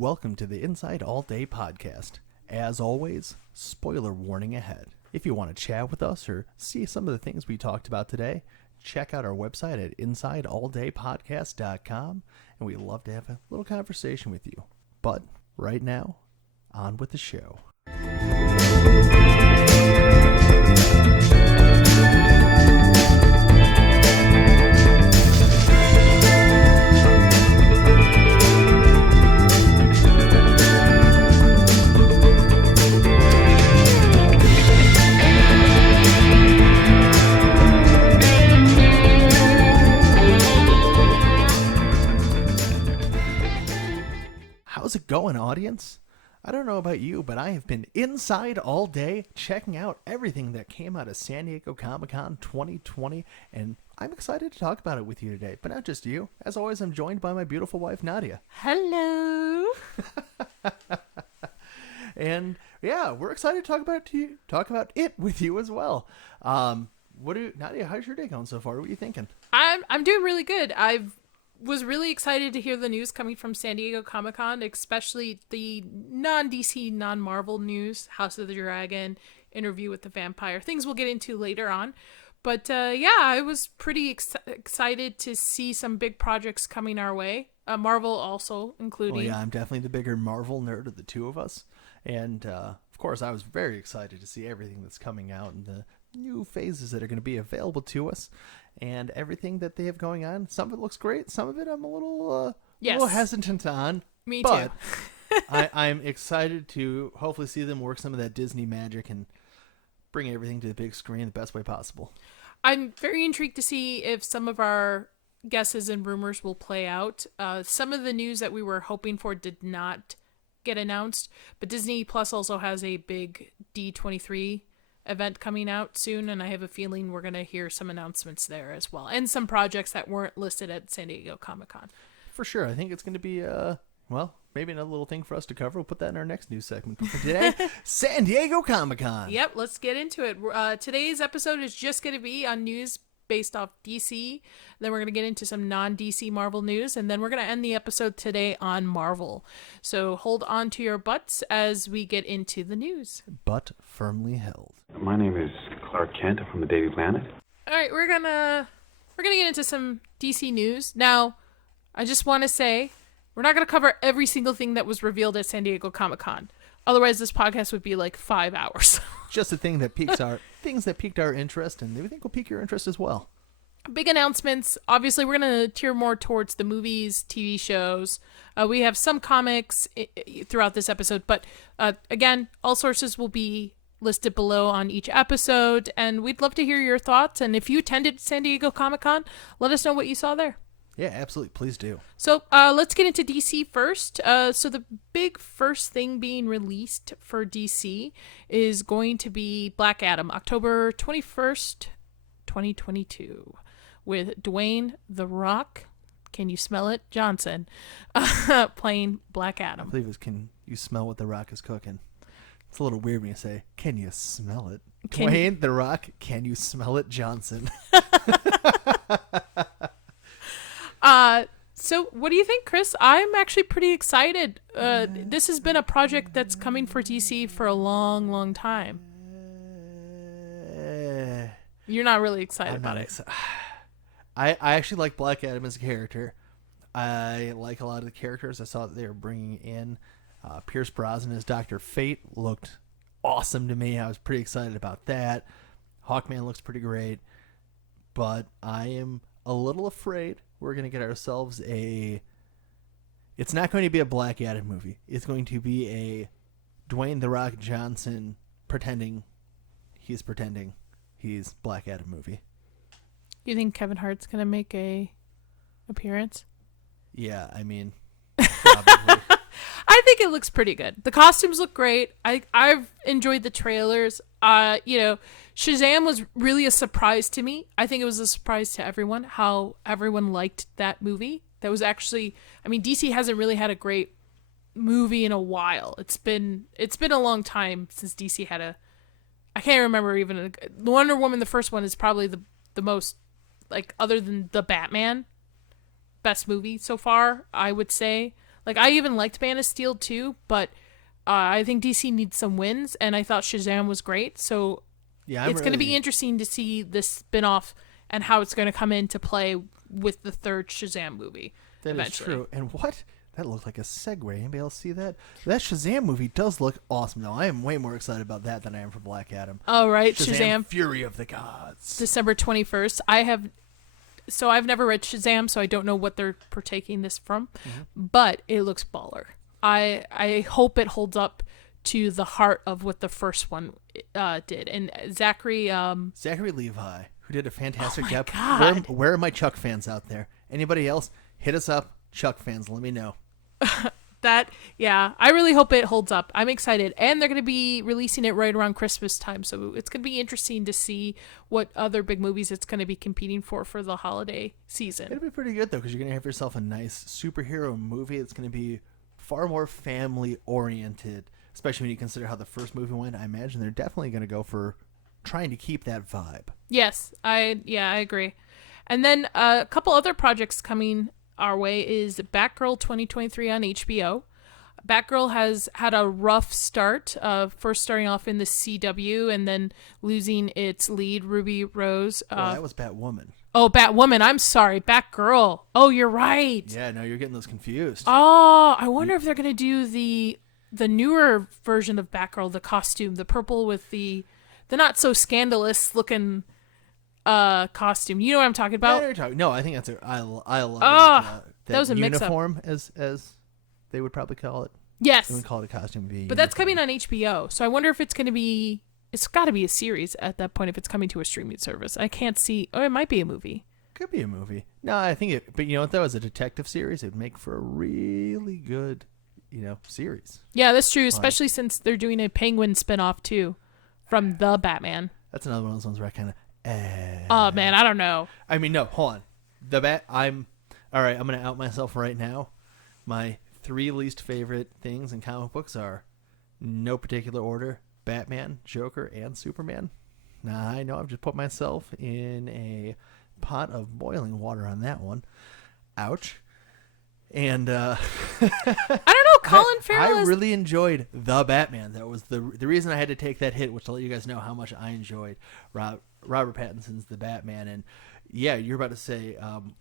Welcome to the Inside All Day podcast. As always, spoiler warning ahead. If you want to chat with us or see some of the things we talked about today, check out our website at insidealldaypodcast.com, and we'd love to have a little conversation with you. But right now, on with the show. How's it going, audience? I don't know about you, but I have been inside all day checking out everything that came out of San Diego Comic-Con 2020, and I'm excited to talk about it with you today. But not just you. As always, I'm joined by my beautiful wife, Nadia. Hello. And yeah, we're excited to talk about it with you as well. Nadia, how's your day going so far? What are you thinking? I'm doing really good. I was really excited to hear the news coming from San Diego Comic-Con, especially the non-DC, non-Marvel news, House of the Dragon, Interview with the Vampire, things we'll get into later on. But yeah, I was pretty excited to see some big projects coming our way. Marvel also including. Well, yeah, I'm definitely the bigger Marvel nerd of the two of us. And of course, I was very excited to see everything that's coming out and the new phases that are going to be available to us. And everything that they have going on. Some of it looks great. Some of it I'm a little hesitant on. Me but too. I'm excited to hopefully see them work some of that Disney magic and bring everything to the big screen the best way possible. I'm very intrigued to see if some of our guesses and rumors will play out. Some of the news that we were hoping for did not get announced, but Disney Plus also has a big D23 event coming out soon, and I have a feeling we're going to hear some announcements there as well, and some projects that weren't listed at San Diego Comic-Con. For sure. I think it's going to be maybe another little thing for us to cover. We'll put that in our next news segment. But for today, San Diego Comic-Con. Yep, let's get into it. Today's episode is just going to be on news based off DC. Then we're going to get into some non-DC Marvel news, and then we're going to end the episode today on Marvel. So hold on to your butts as we get into the news. Butt firmly held. My name is Clark Kent. I'm from the Daily Planet. All right, we're gonna get into some DC news. Now, I just want to say we're not going to cover every single thing that was revealed at San Diego Comic-Con. Otherwise, this podcast would be like 5 hours. Just the things that piqued our interest, and we think will pique your interest as well. Big announcements. Obviously, we're going to tier more towards the movies, TV shows. We have some comics throughout this episode, but again, all sources will be listed below on each episode, and we'd love to hear your thoughts. And if you attended San Diego Comic-Con, let us know what you saw there. Yeah, absolutely. Please do. So let's get into DC first. So the big first thing being released for DC is going to be Black Adam, October 21st, 2022, with Dwayne "The Rock," can you smell it, Johnson, playing Black Adam. I believe it was "Can you smell what The Rock is cooking?" It's a little weird when you say, "Can you smell it?" Dwayne "The Rock, can you smell it, Johnson? So what do you think, Chris? I'm actually pretty excited. This has been a project that's coming for DC for a long, long time. You're not really excited about it. I actually like Black Adam as a character. I like a lot of the characters I saw that they were bringing in. Pierce Brosnan as Dr. Fate looked awesome to me. I was pretty excited about that. Hawkman looks pretty great. But I am a little afraid we're going to get ourselves it's not going to be a Black Adam movie. It's going to be a Dwayne "The Rock" Johnson pretending he's Black Adam movie. You think Kevin Hart's going to make a appearance? Yeah, I mean, probably. I think it looks pretty good. The costumes look great. I've enjoyed the trailers. Shazam was really a surprise to me. I think it was a surprise to everyone how everyone liked that movie. That was actually, DC hasn't really had a great movie in a while. It's been a long time since DC had I can't remember even the Wonder Woman. The first one is probably the most, like, other than the Batman, best movie so far, I would say. Like, I even liked Man of Steel too, but I think DC needs some wins, and I thought Shazam was great. So Yeah, it's going to be interesting to see this spin-off and how it's going to come into play with the third Shazam movie. That eventually. is true. And what? That looked like a segue. Anybody else see that? That Shazam movie does look awesome, though. I am way more excited about that than I am for Black Adam. Oh, right. Shazam. Fury of the Gods. December 21st. I've never read Shazam, so I don't know what they're partaking this from, but it looks baller. I hope it holds up to the heart of what the first one did. And Zachary Levi, who did a fantastic job. God. Where are my Chuck fans out there? Anybody else? Hit us up. Chuck fans, let me know. I really hope it holds up. I'm excited. And they're going to be releasing it right around Christmas time. So it's going to be interesting to see what other big movies it's going to be competing for the holiday season. It'll be pretty good, though, because you're going to have yourself a nice superhero movie that's going to be far more family-oriented, especially when you consider how the first movie went. I imagine they're definitely going to go for trying to keep that vibe. Yes, I agree. And then a couple other projects coming our way is Batgirl 2023 on HBO. Batgirl has had a rough start, first starting off in the CW and then losing its lead, Ruby Rose. That was Batwoman. Oh, Batwoman. I'm sorry. Batgirl. Oh, you're right. Yeah, no, you're getting those confused. Oh, I wonder if they're going to do the newer version of Batgirl, the costume, the purple with the not so scandalous looking costume. You know what I'm talking about? No, I think that's I love that was a mix-up. uniform, as they would probably call it. Yes. They would call it a costume. But that's coming on HBO, so I wonder if it's going to be. It's got to be a series at that point if it's coming to a streaming service. I can't see. Oh, it might be a movie. Could be a movie. No, I think it. But you know what? That was a detective series. It'd make for a really good, series. Yeah, that's true. Especially since they're doing a Penguin spinoff too, from the Batman. That's another one of those ones where I kind of. Oh man, I don't know. I mean, no. Hold on. All right. I'm gonna out myself right now. My 3 least favorite things in comic books are, no particular order, Batman, Joker, and Superman. Now, I know I've just put myself in a pot of boiling water on that one. Ouch. And I don't know. Colin Farrell. I really enjoyed The Batman. That was the reason I had to take that hit, which to let you guys know how much I enjoyed Robert Pattinson's The Batman. And yeah, you're about to say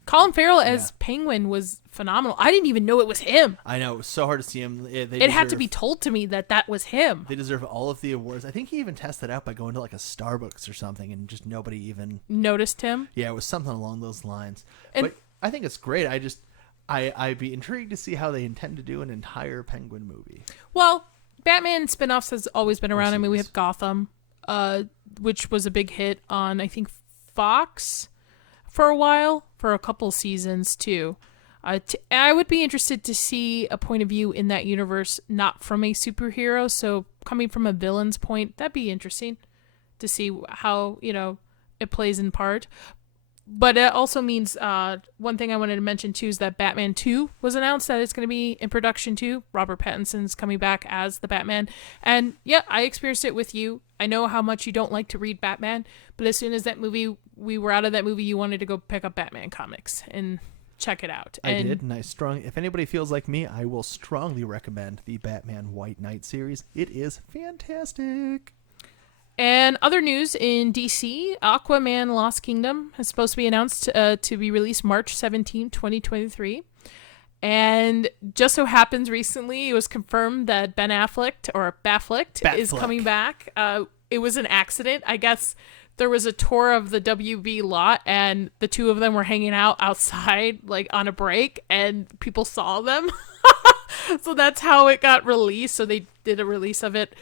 Colin Farrell as Penguin was phenomenal. I didn't even know it was him. I know, it was so hard to see him. It had to be told to me that was him. They deserve all of the awards. I think he even tested out by going to like a Starbucks or something, and just nobody even noticed him. Yeah, it was something along those lines. And but I think it's great. I'd be intrigued to see how they intend to do an entire Penguin movie. Well, Batman spinoffs has always been around. I mean, we have Gotham, which was a big hit on, I think, Fox for a while, for a couple seasons too. I would be interested to see a point of view in that universe, not from a superhero, so coming from a villain's point. That'd be interesting to see how it plays in part. But it also means one thing I wanted to mention too is that Batman 2 was announced that it's going to be in production too. Robert Pattinson's coming back as the Batman. And yeah, I experienced it with you. I know how much you don't like to read Batman, but as soon as we were out of that movie, you wanted to go pick up Batman comics and check it out. I did, and if anybody feels like me, I will strongly recommend the Batman White Knight series. It is fantastic. And other news in DC, Aquaman Lost Kingdom is supposed to be announced to be released March 17, 2023. And just so happens recently it was confirmed that Ben Affleck is coming back. It was an accident. I guess there was a tour of the WB lot and the two of them were hanging out outside like on a break and people saw them. So that's how it got released. So they did a release of it.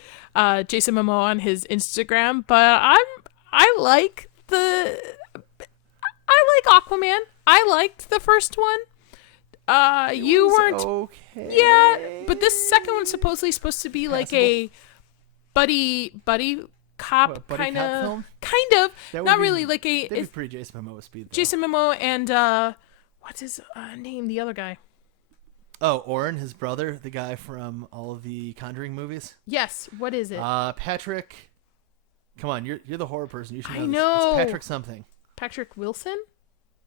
Jason Momoa on his Instagram, but I like Aquaman. I liked the first one. You weren't okay. Yeah, but this second one's supposedly supposed to be like a buddy cop kind of. Not really like a. That'd be pretty Jason Momoa speed. Though. Jason Momoa and what's his name? The other guy. Oh, Oren, his brother, the guy from all of the Conjuring movies. Yes. What is it? Patrick. Come on, you're the horror person. You should know. I know. It's Patrick something. Patrick Wilson.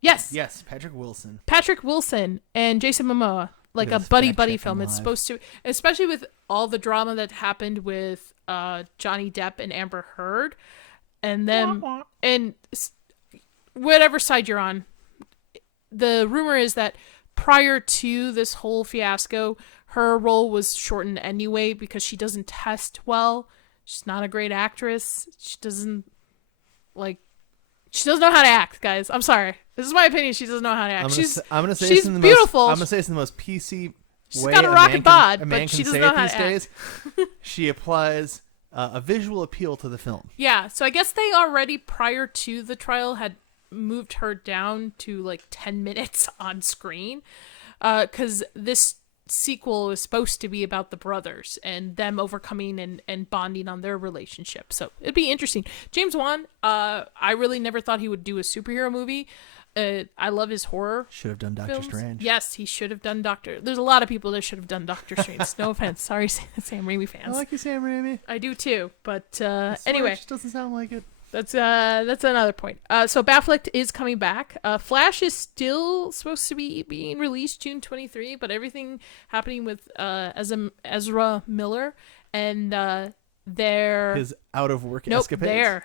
Yes. Yes, Patrick Wilson. Patrick Wilson and Jason Momoa. like a Because buddy fact-checking film. It's live. supposed to, especially with all the drama that happened with Johnny Depp and Amber Heard, and then whatever side you're on, the rumor is that prior to this whole fiasco, her role was shortened anyway because she doesn't test well. She's not a great actress. She doesn't know how to act, guys. I'm sorry. This is my opinion. She doesn't know how to act. I'm gonna say she's this in the beautiful. I'm gonna say it's in the most PC She's way got a a rocket man bod, a man but can she doesn't say know it how these to act. days. She applies a visual appeal to the film. Yeah, so I guess they already, prior to the trial, had moved her down to like 10 minutes on screen. Because this sequel is supposed to be about the brothers and them overcoming and bonding on their relationship. So it'd be interesting. James Wan, I really never thought he would do a superhero movie. I love his horror. Should have done Doctor films. Strange. Yes, he should have done Doctor. There's a lot of people that should have done Doctor Strange. No offense. Sorry, Sam Raimi I fans. like you, Sam Raimi. I do too. But I swear anyway, it just doesn't sound like it. that's another point. So Batfleck is coming back. Flash is still supposed to be being released June 23, but everything happening with Ezra Miller and their His out of work nope, escapades.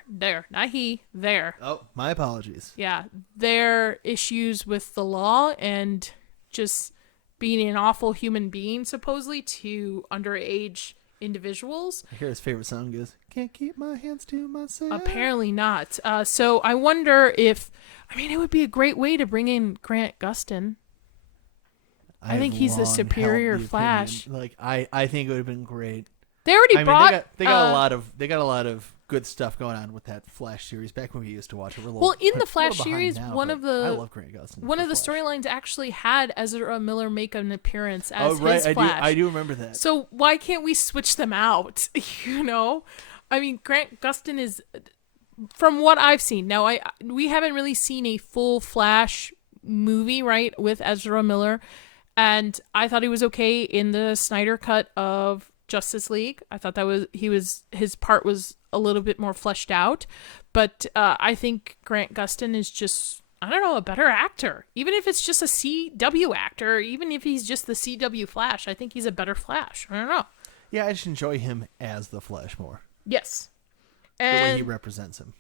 not he, there. Oh, my apologies. Yeah, their issues with the law and just being an awful human being, supposedly, to underage individuals. I hear his favorite song is "Can't Keep My Hands to Myself." Apparently not. So I wonder if, it would be a great way to bring in Grant Gustin. I think I've he's the long superior held the Flash. opinion. Like I think it would have been great. They already I mean, brought. they got a lot of good stuff going on with that Flash series back when we used to watch it. We're a little, Well, in we're the a Flash little behind series, now, one but of the- I love Grant Gustin. One of the Flash. storylines actually had Ezra Miller make an appearance as Oh right, his Flash. I do remember that. So why can't we switch them out? Grant Gustin is, from what I've seen. Now, we haven't really seen a full Flash movie, right, with Ezra Miller, and I thought he was okay in the Snyder cut of Justice League. I thought his part was a little bit more fleshed out, but I think Grant Gustin is just, I don't know, a better actor. Even if it's just a CW actor, even if he's just the CW Flash, I think he's a better Flash. I don't know. Yeah, I just enjoy him as the Flash more. Yes. The way he And represents him.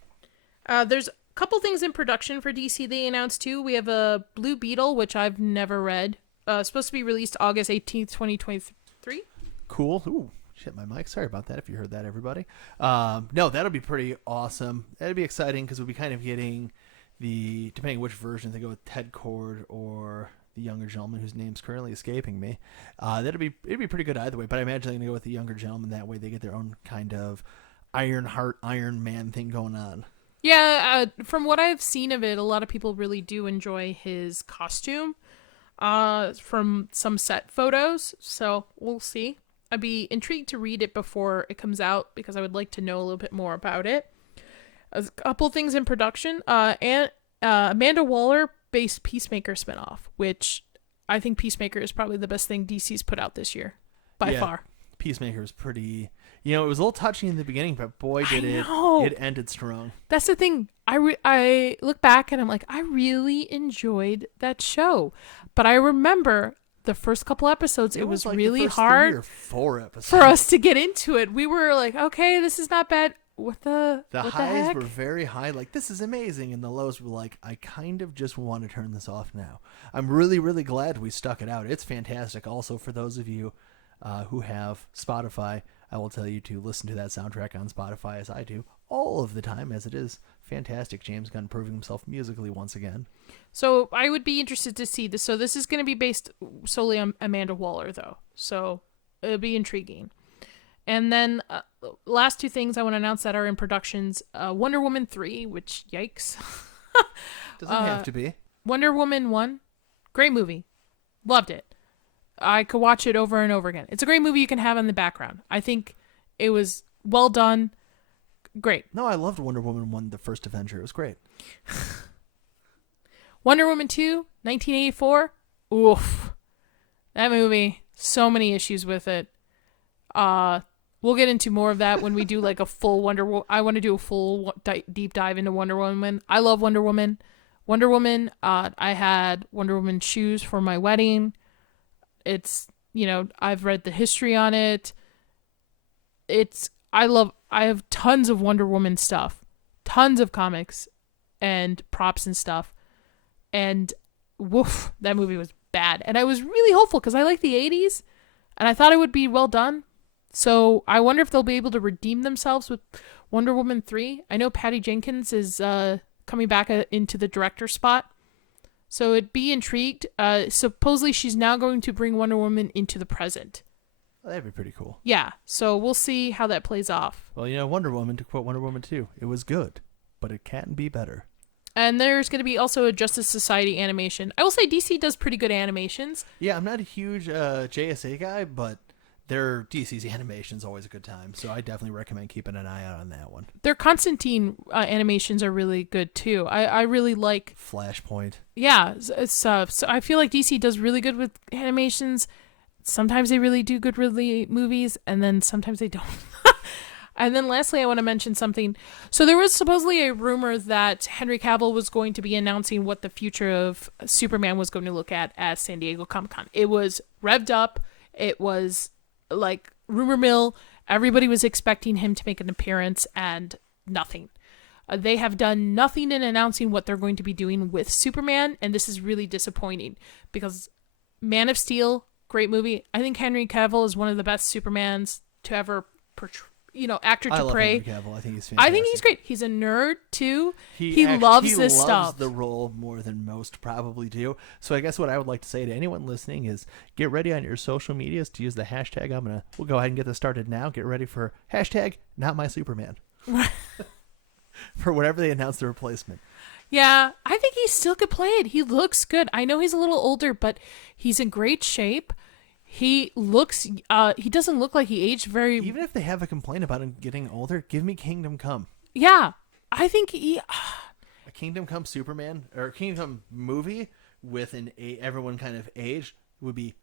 there's a couple things in production for DC they announced too. We have a Blue Beetle, which I've never read. Supposed to be released August 18th, 2023. Cool. Ooh, shit, my mic. Sorry about that if you heard that, everybody. No, that'll be pretty awesome. That'll be exciting because we'll be kind of getting depending which version they go with, Ted Cord or the younger gentleman whose name's currently escaping me. It'd be pretty good either way, but I imagine they're going to go with the younger gentleman. That way they get their own kind of Ironheart, Iron Man thing going on. Yeah, from what I've seen of it, a lot of people really do enjoy his costume from some set photos, so we'll see. I'd be intrigued to read it before it comes out because I would like to know a little bit more about it. A couple things in production. And Amanda Waller-based Peacemaker spinoff, which I think Peacemaker is probably the best thing DC's put out this year, by far. Peacemaker is pretty... it was a little touchy in the beginning, but boy, did it ended strong. That's the thing. I look back and I'm like, I really enjoyed that show. But I remember the first couple episodes, it was like really the first hard 3 or 4 episodes. for us to get into it. We were like, okay, this is not bad. What the highs heck? were very high, like this is amazing, and the lows were like, I kind of just want to turn this off now. I'm really, really glad we stuck it out. It's fantastic. Also, for those of you who have Spotify, I will tell you to listen to that soundtrack on Spotify as I do all of the time, as it is fantastic. James Gunn proving himself musically once again. So I would be interested to see this. So this is going to be based solely on Amanda Waller, though. So it'll be intriguing. And then last 2 things I want to announce that are in productions. Wonder Woman 3, which, yikes. Doesn't have to be. Wonder Woman 1, great movie. Loved it. I could watch it over and over again. It's a great movie you can have in the background. I think it was well done. Great. No, I loved Wonder Woman 1, the first Avenger. It was great. Wonder Woman 2, 1984. Oof. That movie, so many issues with it. We'll get into more of that when we do like a full I want to do a full deep dive into Wonder Woman. I love Wonder Woman. Wonder Woman, I had Wonder Woman shoes for my wedding. It's, I've read the history on it. I have tons of Wonder Woman stuff, tons of comics and props and stuff. And woof, that movie was bad. And I was really hopeful because I like the 80s and I thought it would be well done. So I wonder if they'll be able to redeem themselves with Wonder Woman 3. I know Patty Jenkins is coming back into the director spot. So it'd be intrigued. Supposedly she's now going to bring Wonder Woman into the present. That'd be pretty cool. Yeah, so we'll see how that plays off. Well, Wonder Woman, to quote Wonder Woman 2, it was good, but it can be better. And there's going to be also a Justice Society animation. I will say DC does pretty good animations. Yeah, I'm not a huge JSA guy, but their DC's animation's always a good time, so I definitely recommend keeping an eye out on that one. Their Constantine animations are really good, too. I really like... Flashpoint. Yeah, so I feel like DC does really good with animations. Sometimes they really do good with the movies, and then sometimes they don't. And then lastly, I want to mention something. So there was supposedly a rumor that Henry Cavill was going to be announcing what the future of Superman was going to look at San Diego Comic-Con. It was revved up. It was like rumor mill. Everybody was expecting him to make an appearance, and nothing. They have done nothing in announcing what they're going to be doing with Superman, and this is really disappointing because Man of Steel, great movie. I think Henry Cavill is one of the best Supermans to ever portray. Actor to portray. I love Henry Cavill. I think he's fantastic. I think he's great. He's a nerd too. He loves this stuff. He loves the role more than most probably do. So I guess what I would like to say to anyone listening is get ready on your social medias to use the hashtag. We'll go ahead and get this started now. Get ready for hashtag not my Superman. For whatever they announce the replacement. Yeah, I think he still could play it. He looks good. I know he's a little older, but he's in great shape. He looks, he doesn't look like he aged very... Even if they have a complaint about him getting older, give me Kingdom Come. Yeah, I think a Kingdom Come Superman, or a Kingdom Come movie with everyone kind of age would be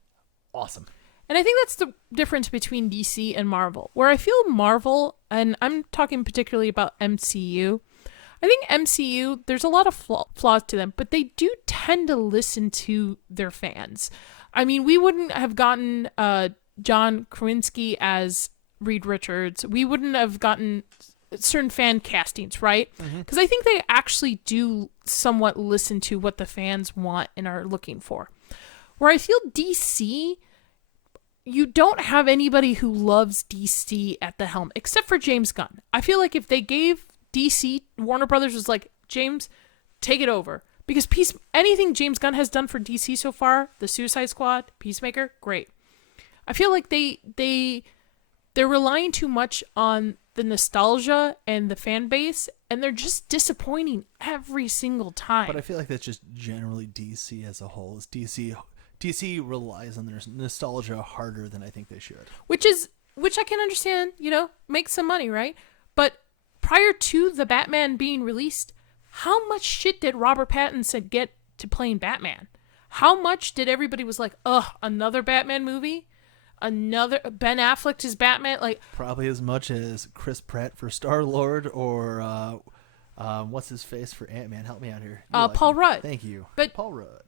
awesome. And I think that's the difference between DC and Marvel, where I feel Marvel, and I'm talking particularly about MCU, I think MCU, there's a lot of flaws to them, but they do tend to listen to their fans. I mean, we wouldn't have gotten John Krasinski as Reed Richards. We wouldn't have gotten certain fan castings, right? Because I think they actually do somewhat listen to what the fans want and are looking for. Where I feel DC, you don't have anybody who loves DC at the helm, except for James Gunn. I feel like if they gave DC, Warner Brothers was like, James, take it over. Because anything James Gunn has done for DC so far, the Suicide Squad, Peacemaker, great. I feel like they're relying too much on the nostalgia and the fan base, and they're just disappointing every single time. But I feel like that's just generally DC as a whole. DC relies on their nostalgia harder than I think they should. Which I can understand, make some money, right? But prior to the Batman being released, how much shit did Robert Pattinson get to playing Batman? How much did everybody was like, another Batman movie? Another Ben Affleck is Batman? Like probably as much as Chris Pratt for Star-Lord or what's his face for Ant-Man? Help me out here. Paul Rudd. Thank you. But Paul Rudd.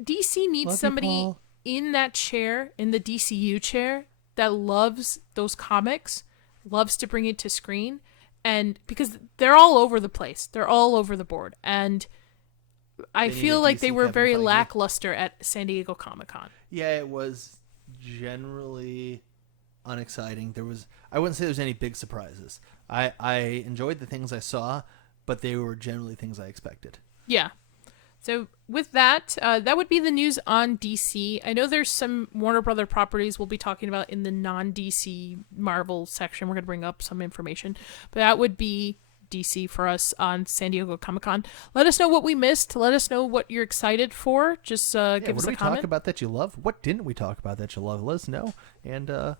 DC needs somebody in that chair, in the DCU chair, that loves those comics, loves to bring it to screen. And because they're all over the place, they're all over the board, and I feel like they were very lackluster at San Diego Comic-Con. Yeah, it was generally unexciting. I wouldn't say there's any big surprises. I enjoyed the things I saw, but they were generally things I expected. Yeah. So with that, that would be the news on DC. I know there's some Warner Brother properties we'll be talking about in the non-DC Marvel section. We're going to bring up some information. But that would be DC for us on San Diego Comic-Con. Let us know what we missed. Let us know what you're excited for. Just give us a comment. What did we talk about that you love? What didn't we talk about that you love? Let us know. And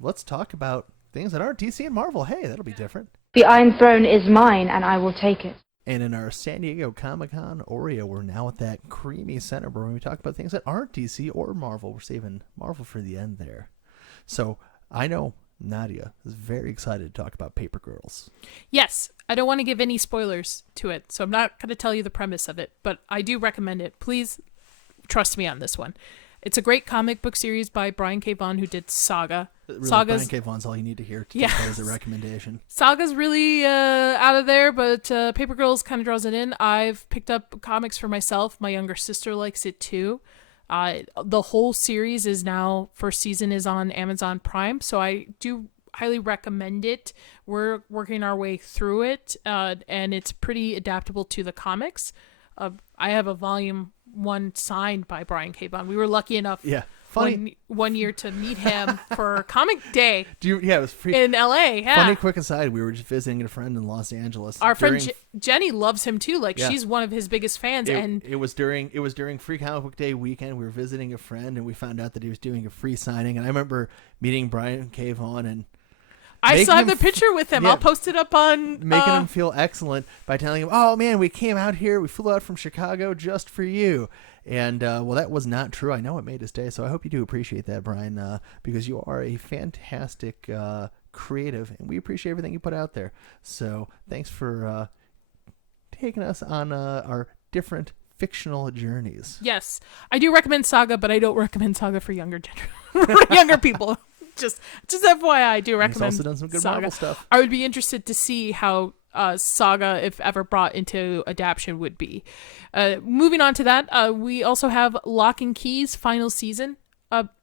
let's talk about things that aren't DC and Marvel. Hey, that'll be different. The Iron Throne is mine, and I will take it. And in our San Diego Comic-Con Oreo, we're now at that creamy center where we talk about things that aren't DC or Marvel. We're saving Marvel for the end there. So I know Nadia is very excited to talk about Paper Girls. Yes, I don't want to give any spoilers to it, so I'm not going to tell you the premise of it, but I do recommend it. Please trust me on this one. It's a great comic book series by Brian K. Vaughan, who did Saga. Really, Saga's Brian K. Vaughan's all you need to hear to Yeah. take that as a recommendation. Saga's really out of there, but Paper Girls kind of draws it in. I've picked up comics for myself. My younger sister likes it too. The whole series is now, first season is on Amazon Prime, so I do highly recommend it. We're working our way through it, and it's pretty adaptable to the comics. I have a volume 1 signed by Brian K. Vaughan. We were lucky enough one year to meet him for Comic Day It was free. in LA. Yeah. Funny quick aside, we were just visiting a friend in Los Angeles. Our friend Jenny loves him too. Like, Yeah. she's one of his biggest fans. And it was during Free Comic Book Day weekend. We were visiting a friend, and we found out that he was doing a free signing. And I remember meeting Brian K. Vaughan and I still have making the him picture with him. yeah. I'll post it up on making him feel excellent by telling him, "Oh man, we came out here. We flew out from Chicago just for you." And well, that was not true. I know it made his day, so I hope you do appreciate that, Brian, because you are a fantastic creative, and we appreciate everything you put out there. So thanks for taking us on our different fictional journeys. Yes, I do recommend Saga, but I don't recommend Saga for younger younger people. Just FYI, I do recommend. He's also done some good Saga. Marvel stuff. I would be interested to see how Saga, if ever brought into adaptation, would be. Moving on to that, we also have Lock and Key's final season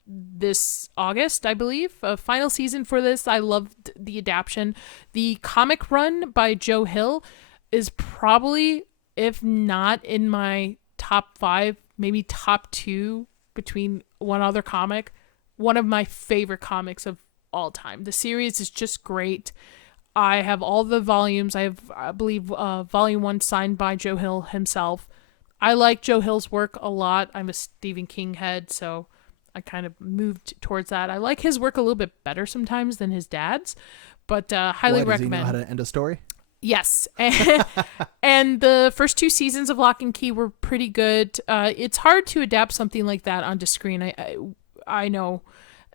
this August, I believe. Final season for this. I loved the adaptation. The comic run by Joe Hill is probably, if not in my top 5, maybe top 2 between one other comic, one of my favorite comics of all time. The series is just great. I have all the volumes. I believe, volume 1 signed by Joe Hill himself. I like Joe Hill's work a lot. I'm a Stephen King head, so I kind of moved towards that. I like his work a little bit better sometimes than his dad's, but highly Does he recommend. know how to end a story? Yes. And the first 2 seasons of Lock and Key were pretty good. It's hard to adapt something like that onto screen. I know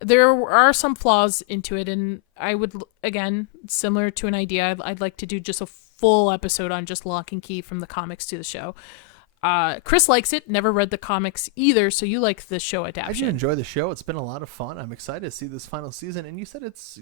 there are some flaws into it, and I would, again, similar to an idea, I'd like to do just a full episode on just Lock and Key from the comics to the show. Chris likes it, never read the comics either, so you like the show I adaptation. did enjoy the show. It's been a lot of fun. I'm excited to see this final season, and you said it's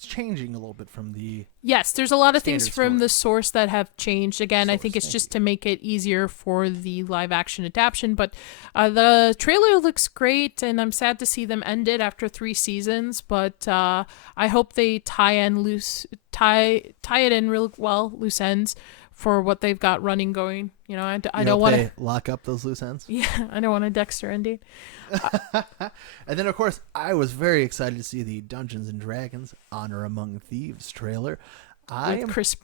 changing a little bit from the... Yes, there's a lot of things standard from story. the source that have changed. Again, I think it's Thank just you. to make it easier for the live action adaptation. But the trailer looks great, and I'm sad to see them end it after 3 seasons. But I hope they tie it in real well, loose ends, for what they've got running going. You know, I don't want to lock up those loose ends. Yeah, I don't want a Dexter ending. And then, of course, I was very excited to see the Dungeons and Dragons Honor Among Thieves trailer. With Chris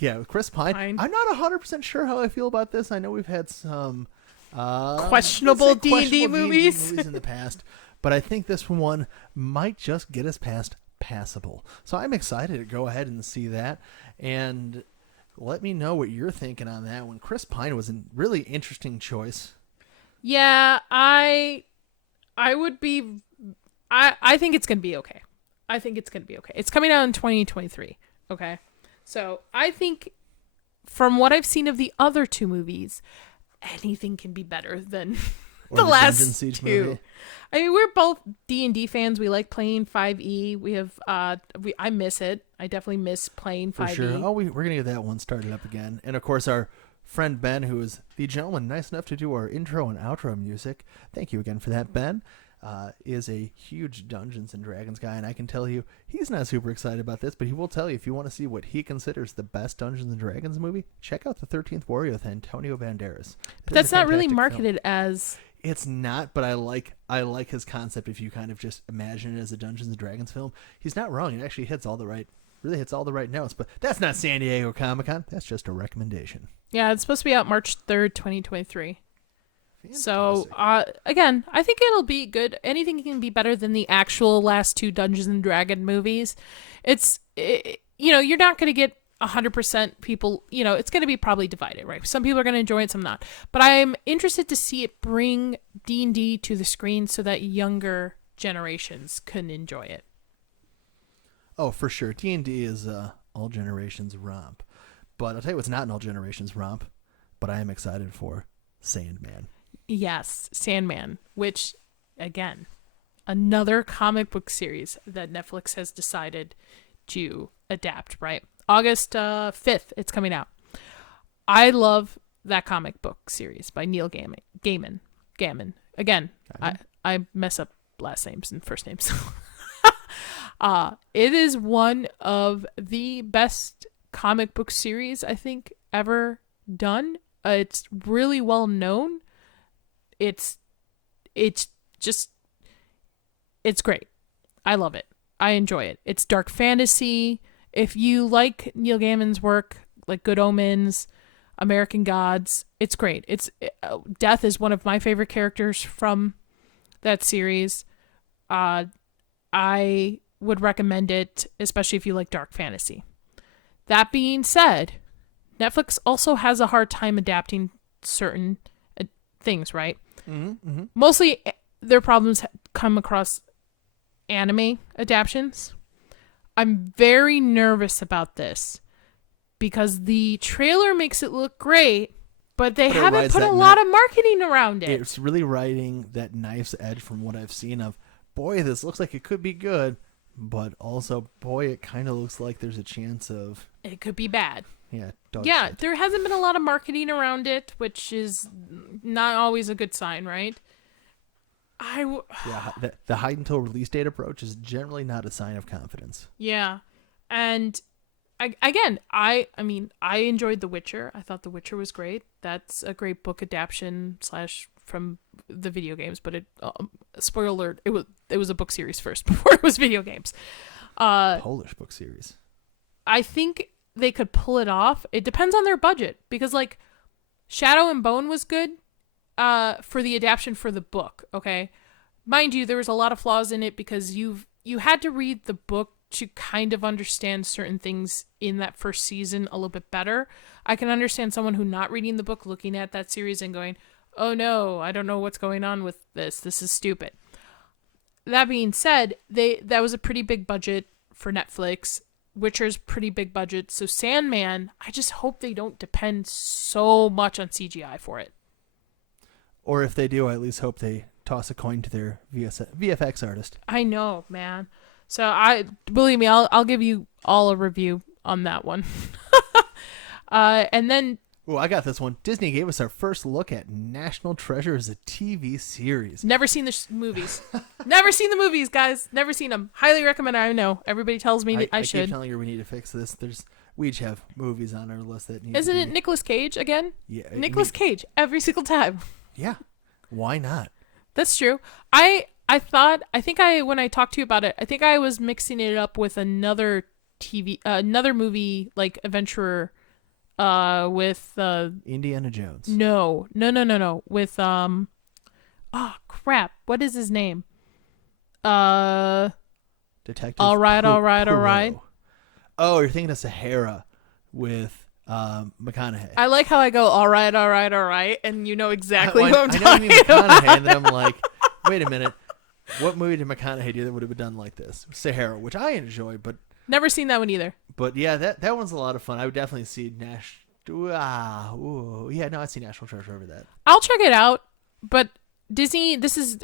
with Chris Pine. I'm not 100% sure how I feel about this. I know we've had some questionable let's say D&D movies in the past, but I think this one might just get us past passable. So I'm excited to go ahead and see that, and let me know what you're thinking on that one. Chris Pine was a really interesting choice. Yeah, I would be. I think it's gonna be okay. I think it's gonna be okay. It's coming out in 2023. Okay, so I think from what I've seen of the other 2 movies, anything can be better than Or the Dungeon last Siege 2. movie. I mean, we're both D&D fans. We like playing 5e. We have. I miss it. I definitely miss playing 5e. For sure. Oh, we're going to get that one started up again. And, of course, our friend Ben, who is the gentleman nice enough to do our intro and outro music, thank you again for that, Ben, is a huge Dungeons and Dragons guy. And I can tell you, he's not super excited about this, but he will tell you, if you want to see what he considers the best Dungeons and Dragons movie, check out The 13th Warrior with Antonio Banderas. But that's not really fantastic film. marketed as. It's not, but I like his concept. If you kind of just imagine it as a Dungeons and Dragons film, he's not wrong. It actually hits all the right notes. But that's not San Diego Comic-Con. That's just a recommendation. Yeah, it's supposed to be out March 3rd, 2023. Fantastic. So, again, I think it'll be good. Anything can be better than the actual last 2 Dungeons and Dragon movies. You're not going to get 100% people, it's going to be probably divided, right? Some people are going to enjoy it, some not. But I'm interested to see it bring D&D to the screen so that younger generations can enjoy it. Oh, for sure. D&D is all generations romp. But I'll tell you what's not an all generations romp, but I am excited for Sandman. Yes, Sandman, which again, another comic book series that Netflix has decided to adapt, right? August 5th, it's coming out. I love that comic book series by Neil Gaiman. Again, I mess up last names and first names. It is one of the best comic book series I think ever done. It's really well known. It's great. I love it. I enjoy it. It's dark fantasy. If you like Neil Gaiman's work, like Good Omens, American Gods, it's great. Death is one of my favorite characters from that series. I would recommend it, especially if you like dark fantasy. That being said, Netflix also has a hard time adapting certain things, right? Mm-hmm. Mostly their problems come across anime adaptions. I'm very nervous about this because the trailer makes it look great, but they haven't put a lot of marketing around it. It's really riding that knife's edge from what I've seen of, boy, this looks like it could be good, but also, boy, it kind of looks like there's a chance of... It could be bad. Yeah, shit. There hasn't been a lot of marketing around it, which is not always a good sign, right? The hide until release date approach is generally not a sign of confidence. Yeah, and I enjoyed The Witcher. I thought The Witcher was great. That's a great book adaptation / from the video games, but spoiler alert, it was a book series first before it was video games. Polish book series. I think they could pull it off. It depends on their budget, because like Shadow and Bone was good for the adaptation for the book, okay? Mind you, there was a lot of flaws in it because you had to read the book to kind of understand certain things in that first season a little bit better. I can understand someone who not reading the book looking at that series and going, oh no, I don't know what's going on with this. This is stupid. That being said, that was a pretty big budget for Netflix. Witcher's pretty big budget. So Sandman, I just hope they don't depend so much on CGI for it. Or if they do, I at least hope they toss a coin to their VFX artist. I know, man. So believe me, I'll give you all a review on that one. And then... Oh, I got this one. Disney gave us our first look at National Treasure as a TV series. Never seen the movies. Never seen the movies, guys. Never seen them. Highly recommend. I know. Everybody tells me I should. I keep telling you we need to fix this. We each have movies on our list that need Isn't it Nicolas Cage again? Yeah. Nicolas Cage every single time. Yeah. Why not? That's true. When I talked to you about it, I think I was mixing it up with another movie like adventurer with Indiana Jones. No. With oh crap. What is his name? Detective All right. Oh, you're thinking of Sahara with McConaughey. I like how I go all right, and you know exactly what I'm I know talking you mean McConaughey, about. and then I'm like, wait a minute, what movie did McConaughey do that would have been done like this? Sahara, which I enjoy, but Never seen that one either. But yeah, that one's a lot of fun. I would definitely see I'd see National Treasure over that. I'll check it out, but Disney, this is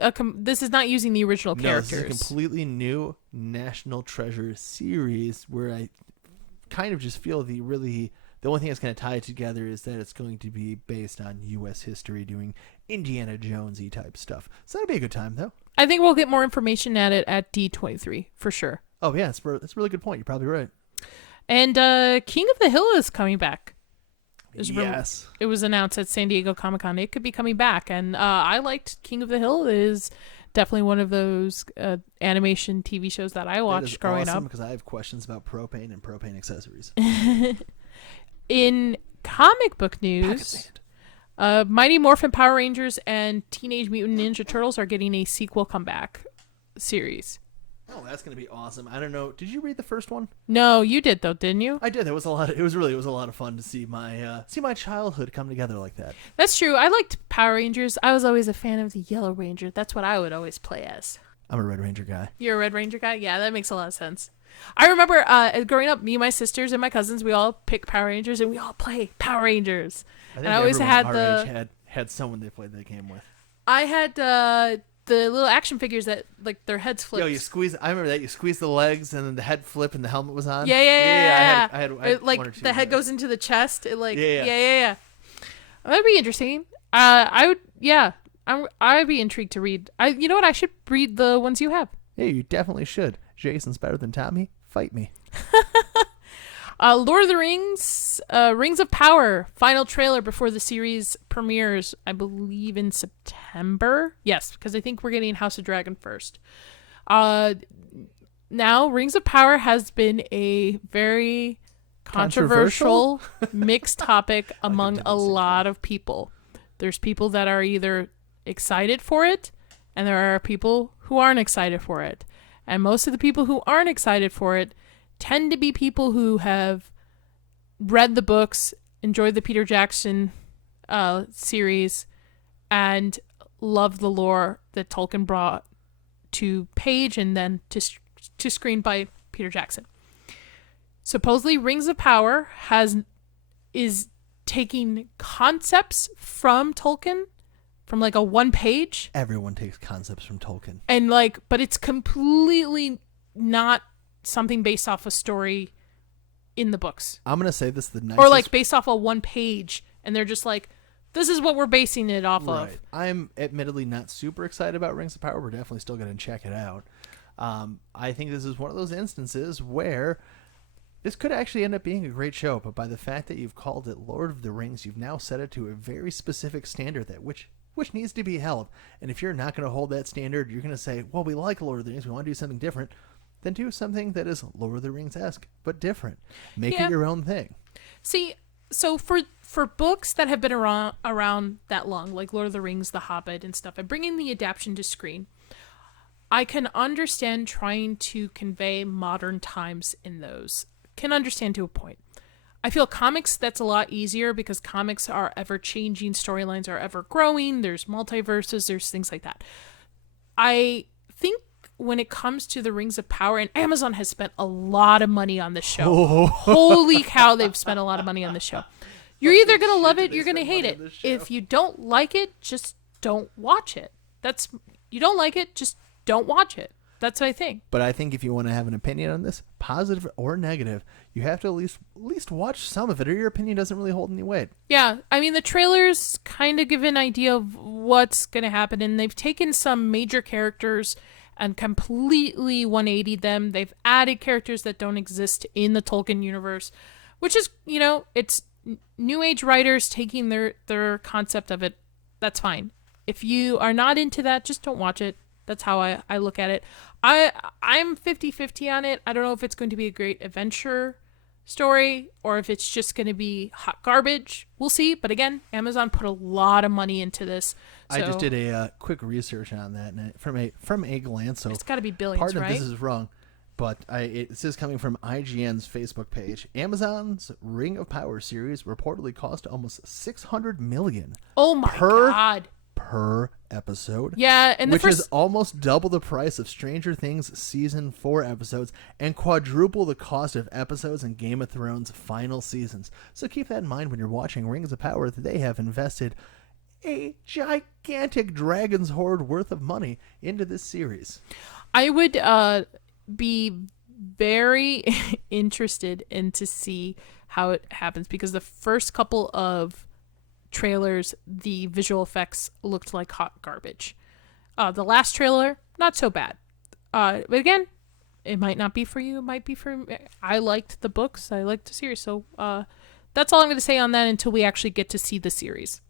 not using the original characters. No, this is a completely new National Treasure series where I kind of just feel the only thing that's going to tie it together is that it's going to be based on U.S. history, doing Indiana Jones-y type stuff. So that'll be a good time, though. I think we'll get more information at it at D23 for sure. Oh yeah, that's a really good point. You're probably right. And King of the Hill is coming back. Yes. It was announced at San Diego Comic-Con. It could be coming back. And I liked King of the Hill. It is definitely one of those animation TV shows that I watched growing up. Because I have questions about propane and propane accessories. In comic book news, Mighty Morphin Power Rangers and Teenage Mutant Ninja Turtles are getting a sequel comeback series. Oh, that's gonna be awesome! I don't know. Did you read the first one? No, you did though, didn't you? I did. It was a lot of fun to see my childhood come together like that. That's true. I liked Power Rangers. I was always a fan of the Yellow Ranger. That's what I would always play as. I'm a Red Ranger guy. You're a Red Ranger guy? Yeah, that makes a lot of sense. I remember growing up, me and my sisters and my cousins, we all pick Power Rangers and we all play Power Rangers. I think and I always had our age had someone they played that game with. I had the little action figures that like their heads flip. Yo, you squeeze. I remember that you squeeze the legs and then the head flip and the helmet was on. Yeah. I had It, like one or two the head of those. goes into the chest. It like Yeah. yeah. That'd be interesting. I would I'd be intrigued to read. You know what? I should read the ones you have. Yeah, you definitely should. Jason's better than Tommy. Fight me. Lord of the Rings, Rings of Power, final trailer before the series premieres, I believe in September. Yes, because I think we're getting House of Dragon first. Now, Rings of Power has been a very controversial mixed topic among a lot of people. There's people that are either excited for it, and there are people who aren't excited for it. And most of the people who aren't excited for it tend to be people who have read the books, enjoyed the Peter Jackson series, and love the lore that Tolkien brought to page and then to screen by Peter Jackson. Supposedly, Rings of Power is taking concepts from Tolkien, from like a one page. Everyone takes concepts from Tolkien. And like, but it's completely not something based off a story in the books. I'm going to say this the nicest. Or like based off a one page, and they're just like, this is what we're basing it off of. I'm admittedly not super excited about Rings of Power. We're definitely still going to check it out. I think this is one of those instances where this could actually end up being a great show, but by the fact that you've called it Lord of the Rings, you've now set it to a very specific standard that which needs to be held. And if you're not going to hold that standard, you're going to say, well, we like Lord of the Rings, we want to do something different. Then do something that is Lord of the Rings-esque, but different. Make it your own thing. See, so for books that have been around that long, like Lord of the Rings, The Hobbit, and stuff, and bringing the adaptation to screen, I can understand trying to convey modern times in those. Can understand to a point. I feel comics, that's a lot easier because comics are ever-changing, storylines are ever-growing, there's multiverses, there's things like that. I think when it comes to the Rings of Power, and Amazon has spent a lot of money on this show. Oh. Holy cow, they've spent a lot of money on this show. You're either going to love it, you're going to hate it. If you don't like it, just don't watch it. You don't like it, just don't watch it. That's what I think. But I think if you want to have an opinion on this, positive or negative, you have to at least watch some of it, or your opinion doesn't really hold any weight. Yeah, I mean, the trailers kind of give an idea of what's going to happen, and they've taken some major characters and completely 180'd them. They've added characters that don't exist in the Tolkien universe, which is, it's new age writers taking their concept of it. That's fine. If you are not into that, just don't watch it. That's how I look at it. I'm 50-50 on it. I don't know if it's going to be a great adventure story or if it's just going to be hot garbage. We'll see. But again, Amazon put a lot of money into this. So I just did a quick research on that, and from a glance. So it's got to be billions, pardon right? if this is wrong, but this is coming from IGN's Facebook page. Amazon's Ring of Power series reportedly cost almost $600 million. Oh my god! Per episode. Yeah, and which is almost double the price of Stranger Things season 4 episodes and quadruple the cost of episodes in Game of Thrones final seasons. So keep that in mind when you're watching Rings of Power, that they have invested a gigantic dragon's hoard worth of money into this series. I would be very interested in to see how it happens, because the first couple of trailers, the visual effects looked like hot garbage. The last trailer, not so bad. But again, it might not be for you. It might be for me. I liked the books. I liked the series. So that's all I'm going to say on that until we actually get to see the series.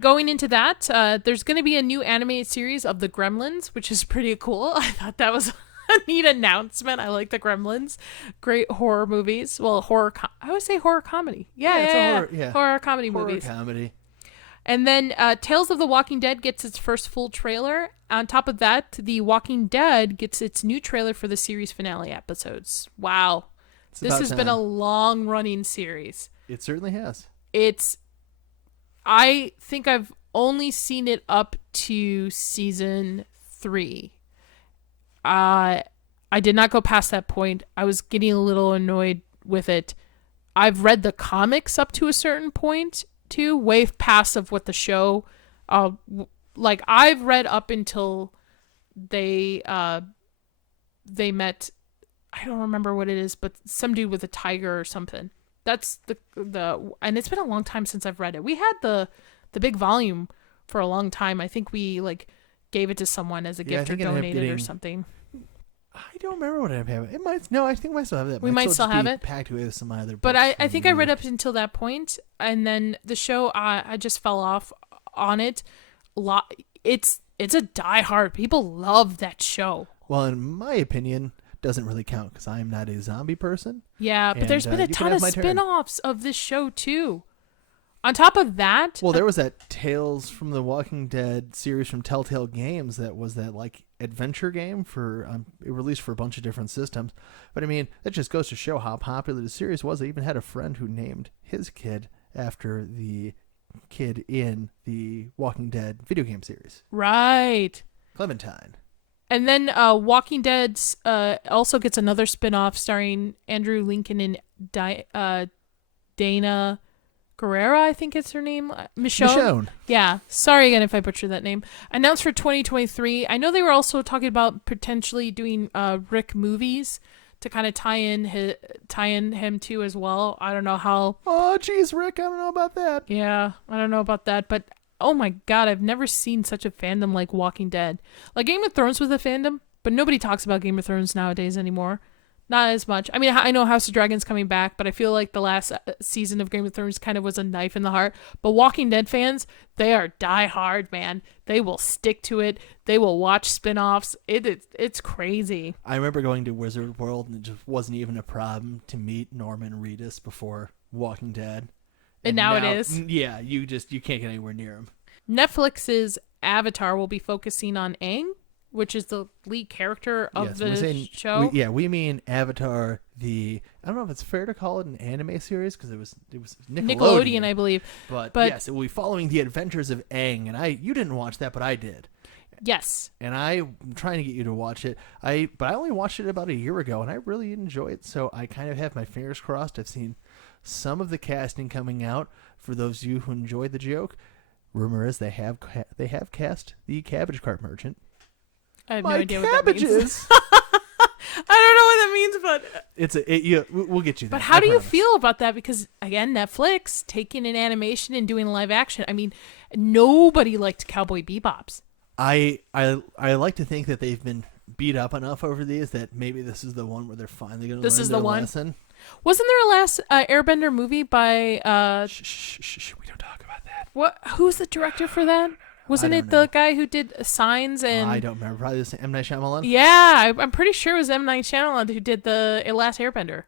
Going into that, there's going to be a new animated series of the Gremlins, which is pretty cool. I thought that was a neat announcement. I like the Gremlins. Great horror movies. Well, I would say horror comedy. Horror comedy movies. Horror comedy. And then Tales of the Walking Dead gets its first full trailer. On top of that, The Walking Dead gets its new trailer for the series finale episodes. Wow. This has been a long-running series. It certainly has. I think I've only seen it up to season 3. I did not go past that point. I was getting a little annoyed with it. I've read the comics up to a certain point too, way past of what the show like I've read up until they met, I don't remember what it is, but some dude with a tiger or something. That's the and it's been a long time since I've read it. We had the big volume for a long time. I think we like gave it to someone as a gift or donated or something. I don't remember what I have. It might. No, I think we might still have that. We might still have it. Packed away with some other books. But I think I read up until that point, and then the show I just fell off on it. It's a diehard. People love that show. Well, in my opinion, doesn't really count because I'm not a zombie person. Yeah, but there's been a ton of spin-offs of this show too. On top of that, well, there was that Tales from the Walking Dead series from Telltale Games that was that like adventure game for it released for a bunch of different systems. But I mean, that just goes to show how popular the series was. I even had a friend who named his kid after the kid in the Walking Dead video game series. Right. Clementine. And then Walking Dead also gets another spin-off starring Andrew Lincoln and Dana Guerrera, I think it's her name. Michonne. Yeah. Sorry again if I butchered that name. Announced for 2023. I know they were also talking about potentially doing Rick movies to kind of tie in him too as well. I don't know how. Oh, geez, Rick, I don't know about that. Yeah, I don't know about that, but oh my God, I've never seen such a fandom like Walking Dead. Like Game of Thrones was a fandom, but nobody talks about Game of Thrones nowadays anymore. Not as much. I mean, I know House of Dragon's coming back, but I feel like the last season of Game of Thrones kind of was a knife in the heart. But Walking Dead fans, they are diehard, man. They will stick to it. They will watch spin-offs. It's crazy. I remember going to Wizard World, and it just wasn't even a problem to meet Norman Reedus before Walking Dead. And now it is. Yeah, you can't get anywhere near him. Netflix's Avatar will be focusing on Aang, which is the lead character of the show. We mean Avatar, I don't know if it's fair to call it an anime series because it was Nickelodeon, I believe. But yes, it will be following the adventures of Aang, and you didn't watch that, but I did. Yes. And I'm trying to get you to watch it. But I only watched it about a year ago, and I really enjoyed it, so I kind of have my fingers crossed. I've seen some of the casting coming out. For those of you who enjoyed the joke, rumor is they have cast the Cabbage Cart Merchant. I have no idea what that means. I don't know what that means, but we'll get you there. But how do you feel about that? Because again, Netflix taking an animation and doing live action. I mean, nobody liked Cowboy Bebop's. I like to think that they've been beat up enough over these that maybe this is the one where they're finally going to learn their lesson. Wasn't there a last Airbender movie by? Shh, we don't talk about that. What? Who's the director for that? Wasn't it the guy who did Signs and? I don't remember. Probably this M. Night Shyamalan. Yeah, I'm pretty sure it was M. Night Shyamalan who did the Last Airbender.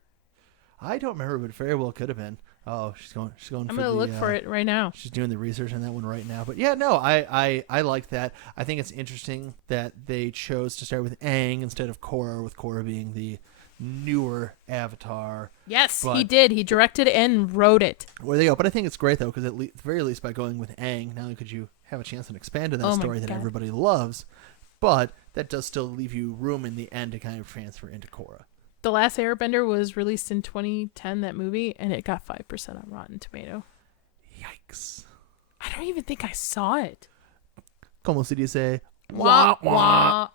I don't remember, but very well could have been. Oh, she's going. I'm gonna look for it right now. She's doing the research on that one right now. But yeah, no, I like that. I think it's interesting that they chose to start with Aang instead of Korra, with Korra being the newer Avatar. Yes, he did. He directed and wrote it. Where they go. But I think it's great though, because at the very least by going with Aang, not only could you have a chance to expand on that story that everybody loves, but that does still leave you room in the end to kind of transfer into Korra. The Last Airbender was released in 2010, that movie, and it got 5% on Rotten Tomato. Yikes. I don't even think I saw it. Como se dice? Wah, wah.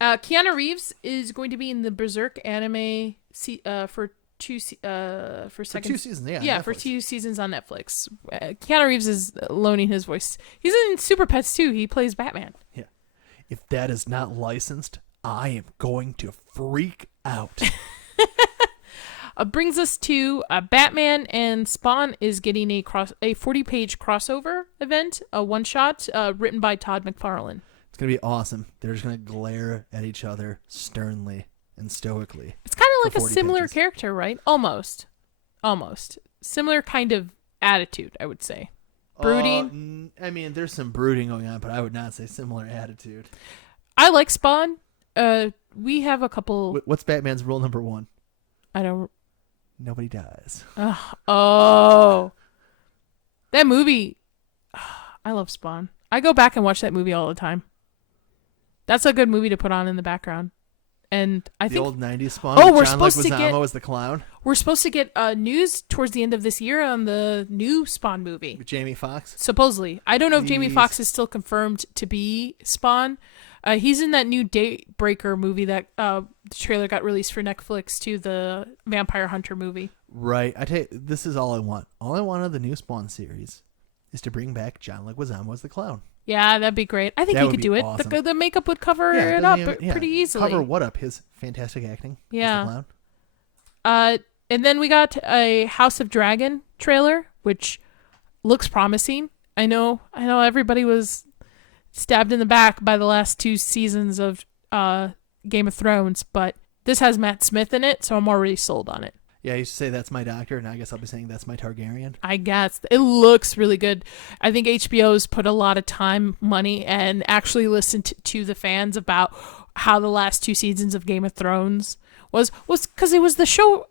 Keanu Reeves is going to be in the Berserk anime for two seasons. Yeah, for 2 seasons on Netflix. Keanu Reeves is loaning his voice. He's in Super Pets too. He plays Batman. Yeah. If that is not licensed, I am going to freak out. Brings us to Batman and Spawn is getting a 40-page crossover event, a one-shot written by Todd McFarlane. It's going to be awesome. They're just going to glare at each other sternly and stoically. It's kind of like a similar character, right? Almost. Similar kind of attitude, I would say. Brooding. I mean, there's some brooding going on, but I would not say similar attitude. I like Spawn. We have a couple. What's Batman's rule number 1? I don't. Nobody dies. Oh. That movie. I love Spawn. I go back and watch that movie all the time. That's a good movie to put on in the background. and I The think old 90s Spawn. Oh, with we're John supposed to Leguizamo get- as the clown. we're supposed to get news towards the end of this year on the new Spawn movie. With Jamie Foxx. Supposedly, I don't know if Jamie Please. Foxx is still confirmed to be Spawn. He's in that new Daybreaker movie that the trailer got released for Netflix too, the Vampire Hunter movie. Right. I tell you, this is all I want. All I want of the new Spawn series is to bring back John Leguizamo as the clown. Yeah, that'd be great. I think That he would could be do it. awesome. The makeup would cover Yeah, it doesn't up even- yeah. pretty easily. Cover what up? His fantastic acting Yeah. as the clown. And then we got a House of Dragon trailer, which looks promising. I know everybody was stabbed in the back by the last 2 seasons of Game of Thrones, but this has Matt Smith in it, so I'm already sold on it. Yeah, I used to say that's my doctor, and I guess I'll be saying that's my Targaryen. I guess it looks really good. I think HBO's put a lot of time, money, and actually listened to the fans about how the last 2 seasons of Game of Thrones was because it was the show.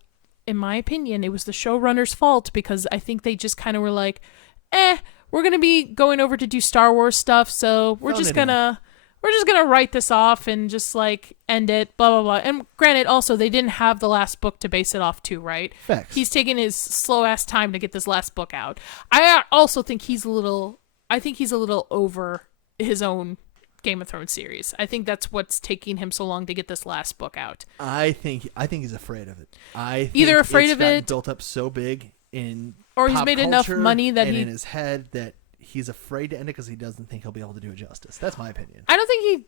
In my opinion, it was the showrunner's fault, because I think they just kind of were like, we're gonna be going over to do Star Wars stuff, so we're just gonna write this off and just like end it, blah blah blah. And granted, also they didn't have the last book to base it off to, right? Facts. He's taking his slow ass time to get this last book out. I also think he's a little over his own Game of Thrones series. I think that's what's taking him so long to get this last book out. I think he's afraid of it. I think Either afraid it's of gotten it- built up so big in Or he's pop made enough culture money that and he- in his head that he's afraid to end it because he doesn't think he'll be able to do it justice. That's my opinion. I don't think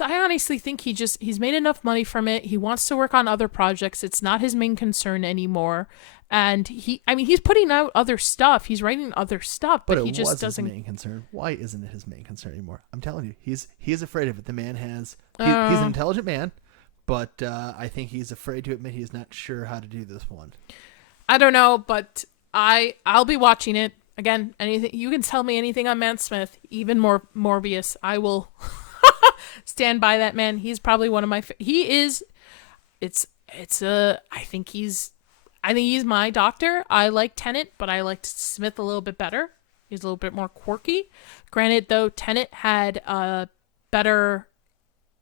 I honestly think he's made enough money from it. He wants to work on other projects. It's not his main concern anymore. And he's putting out other stuff. He's writing other stuff, but he it just was doesn't. his main concern. Why isn't it his main concern anymore? I'm telling you, he is afraid of it. The man he's an intelligent man, but I think he's afraid to admit he's not sure how to do this one. I don't know, but I'll be watching it. Again, anything you can tell me anything on Matt Smith, even more Morbius, I will stand by that man. He's probably one of my I think he's my doctor. I like Tenet, but I liked Smith a little bit better. He's a little bit more quirky. Granted, though, Tenet had a better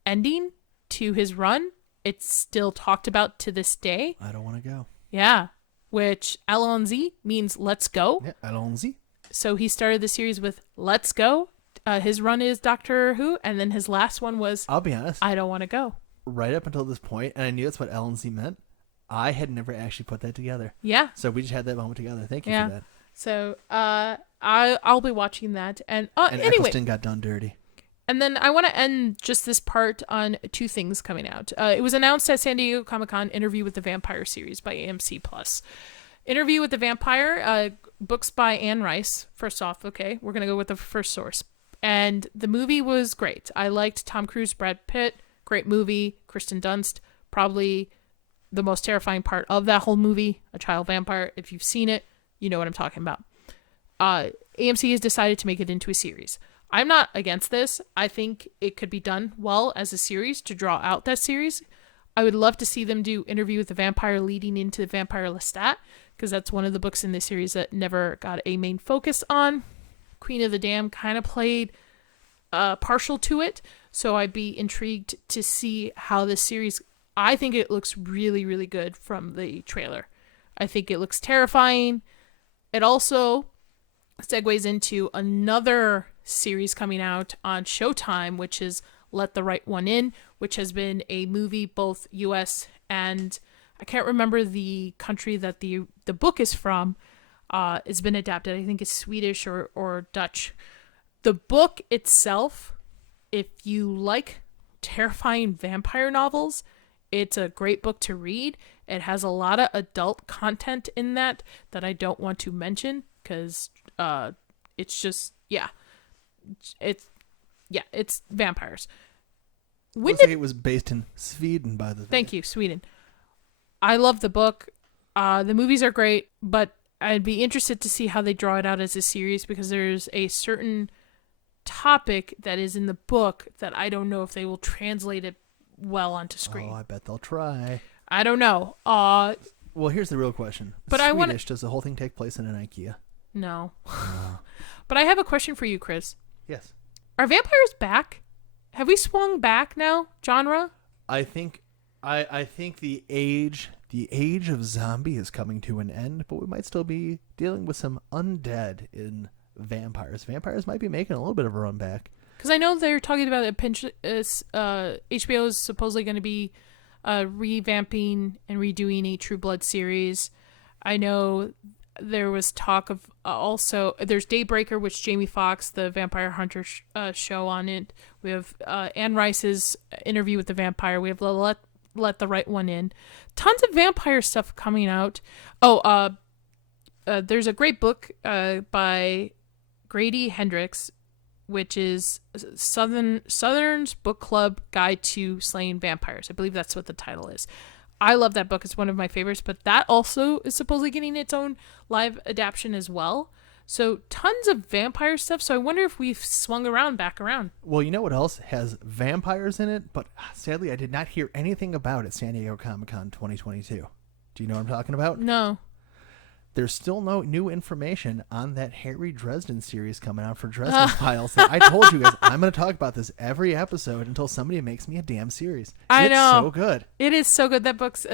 ending to his run. It's still talked about to this day. I don't want to go. Yeah, which Allons-y means let's go. Yeah, Allons-y. So he started the series with let's go. His run is Doctor Who, and then his last one was I'll be honest. I don't want to go. Right up until this point, and I knew that's what Allons-y meant, I had never actually put that together. Yeah. So we just had that moment together. Thank you Yeah. for that. So I'll be watching that. And And anyway, Eccleston got done dirty. and then I want to end just this part on 2 things coming out. It was announced at San Diego Comic-Con, Interview with the Vampire series by AMC+. Interview with the Vampire, books by Anne Rice. First off, okay, we're going to go with the first source. And the movie was great. I liked Tom Cruise, Brad Pitt, great movie. Kristen Dunst, probably the most terrifying part of that whole movie, a child vampire. If you've seen it, you know what I'm talking about. AMC has decided to make it into a series. I'm not against this. I think it could be done well as a series to draw out that series. I would love to see them do Interview with the Vampire leading into the Vampire Lestat, because that's one of the books in this series that never got a main focus on. Queen of the Damned kind of played partial to it, so I'd be intrigued to see how this series. I think it looks really, really good from the trailer. I think it looks terrifying. It also segues into another series coming out on Showtime, which is Let the Right One In, which has been a movie both US and I can't remember the country that the book is from. It's been adapted. I think it's Swedish or Dutch. The book itself, if you like terrifying vampire novels, it's a great book to read. It has a lot of adult content in that I don't want to mention because it's just it's vampires. Looks like it was based in Sweden, by the way. Thank you, Sweden. I love the book. The movies are great, but I'd be interested to see how they draw it out as a series, because there's a certain topic that is in the book that I don't know if they will translate it well onto screen. Oh, I bet they'll try. I don't know. Well, here's the real question. But Swedish, does the whole thing take place in an IKEA? No. But I have a question for you, Chris. Yes. Are vampires back? Have we swung back now, genre? I think I think the age of zombie is coming to an end, but we might still be dealing with some undead in vampires. Vampires might be making a little bit of a run back. Because I know they're talking about HBO is supposedly going to be revamping and redoing a True Blood series. I know there was talk of also there's Daybreaker, which Jamie Foxx, the vampire hunter show on it. We have Anne Rice's Interview with the Vampire. We have Let the Right One In. Tons of vampire stuff coming out. There's a great book by Grady Hendrix, which is Southern's Book Club Guide to Slaying Vampires. I believe that's what the title is. I love that book. It's one of my favorites, but that also is supposedly getting its own live adaptation as well. So tons of vampire stuff. So I wonder if we've swung back around. Well, you know what else has vampires in it? But sadly, I did not hear anything about it at San Diego Comic-Con 2022. Do you know what I'm talking about? No. There's still no new information on that Harry Dresden series coming out for Dresden Files. I told you guys I'm going to talk about this every episode until somebody makes me a damn series. I it's know. So good. It is so good. That book's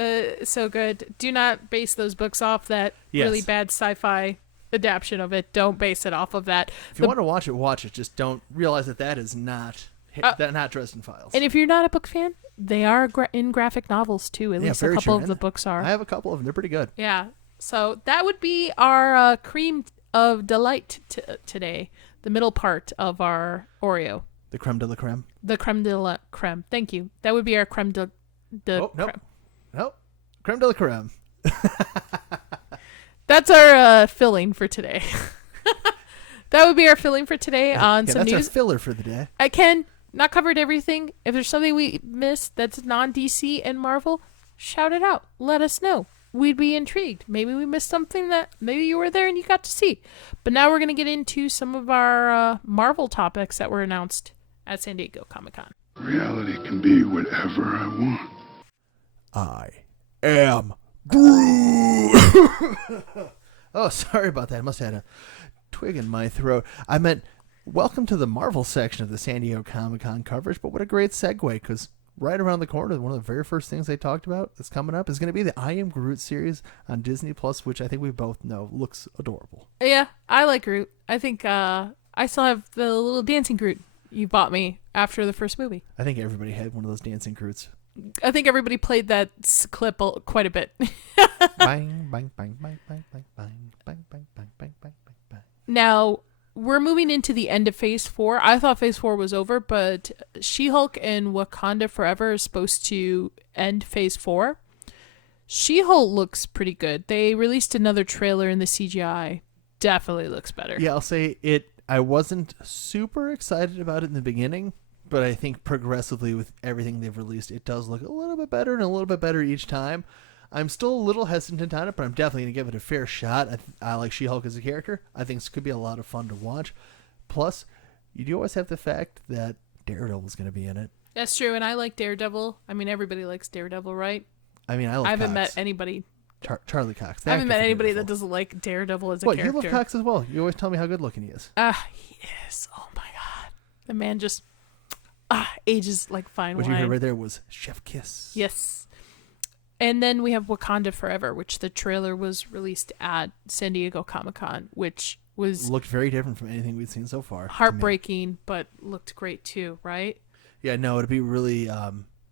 so good. Do not base those books off that really bad sci-fi adaptation of it. Don't base it off of that. If you want to watch it, watch it. Just don't realize that is not not Dresden Files. And if you're not a book fan, they are in graphic novels too. At least a couple of the books are. I have a couple of them. They're pretty good. Yeah. So that would be our cream of delight today. The middle part of our Oreo. The creme de la creme. The creme de la creme. Thank you. That would be our creme de nope. creme. Nope. Creme de la creme. That's our filling for today. That would be our filling for today on some that's news. Our filler for the day. I can not covered everything. If there's something we missed that's non-DC and Marvel, shout it out. Let us know. We'd be intrigued. Maybe we missed something that maybe you were there and you got to see. But now we're going to get into some of our Marvel topics that were announced at San Diego Comic-Con. Reality can be whatever I want. I am Groot. Oh, sorry about that. I must have had a twig in my throat. I meant, welcome to the Marvel section of the San Diego Comic-Con coverage, but what a great segue, because right around the corner, one of the very first things they talked about that's coming up is going to be the I Am Groot series on Disney Plus, which I think we both know looks adorable. Yeah, I like Groot. I think I still have the little dancing Groot you bought me after the first movie. I think everybody had one of those dancing Groots. I think everybody played that clip quite a bit. Bang, bang, bang, bang, bang, bang, bang, bang, bang, bang, bang, bang, bang. Now, we're moving into the end of Phase 4. I thought Phase 4 was over, but She-Hulk and Wakanda Forever is supposed to end Phase 4. She-Hulk looks pretty good. They released another trailer in the CGI. Definitely looks better. Yeah, I'll say it. I wasn't super excited about it in the beginning, but I think progressively with everything they've released, it does look a little bit better and a little bit better each time. I'm still a little hesitant on it, but I'm definitely going to give it a fair shot. I like She-Hulk as a character. I think this could be a lot of fun to watch. Plus, you do always have the fact that Daredevil's going to be in it. That's true, and I like Daredevil. I mean, everybody likes Daredevil, right? I mean, I haven't met anybody. Charlie Cox. I haven't met anybody that doesn't like Daredevil as a character. You love Cox as well. You always tell me how good looking he is. He is. Oh my God. The man just ages like fine wine. What you heard right there was Chef Kiss. Yes. And then we have Wakanda Forever, which the trailer was released at San Diego Comic-Con, which looked very different from anything we've seen so far. Heartbreaking, but looked great too, right? Yeah, no, it'd be really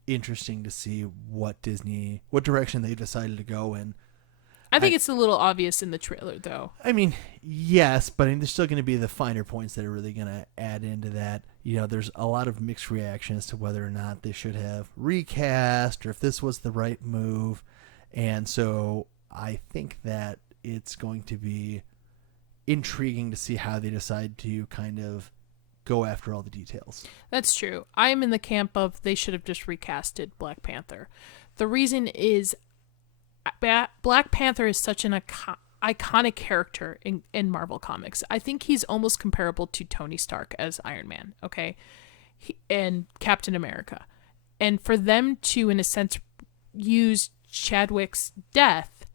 interesting to see what direction they decided to go in. I think it's a little obvious in the trailer, though. I mean, yes, but there's still going to be the finer points that are really going to add into that. You know, there's a lot of mixed reactions to whether or not they should have recast or if this was the right move. And so I think that it's going to be intriguing to see how they decide to kind of go after all the details. That's true. I'm in the camp of they should have just recasted Black Panther. The reason is Black Panther is such an iconic character in Marvel Comics. I think he's almost comparable to Tony Stark as Iron Man, okay? And Captain America. And for them to, in a sense, use Chadwick's death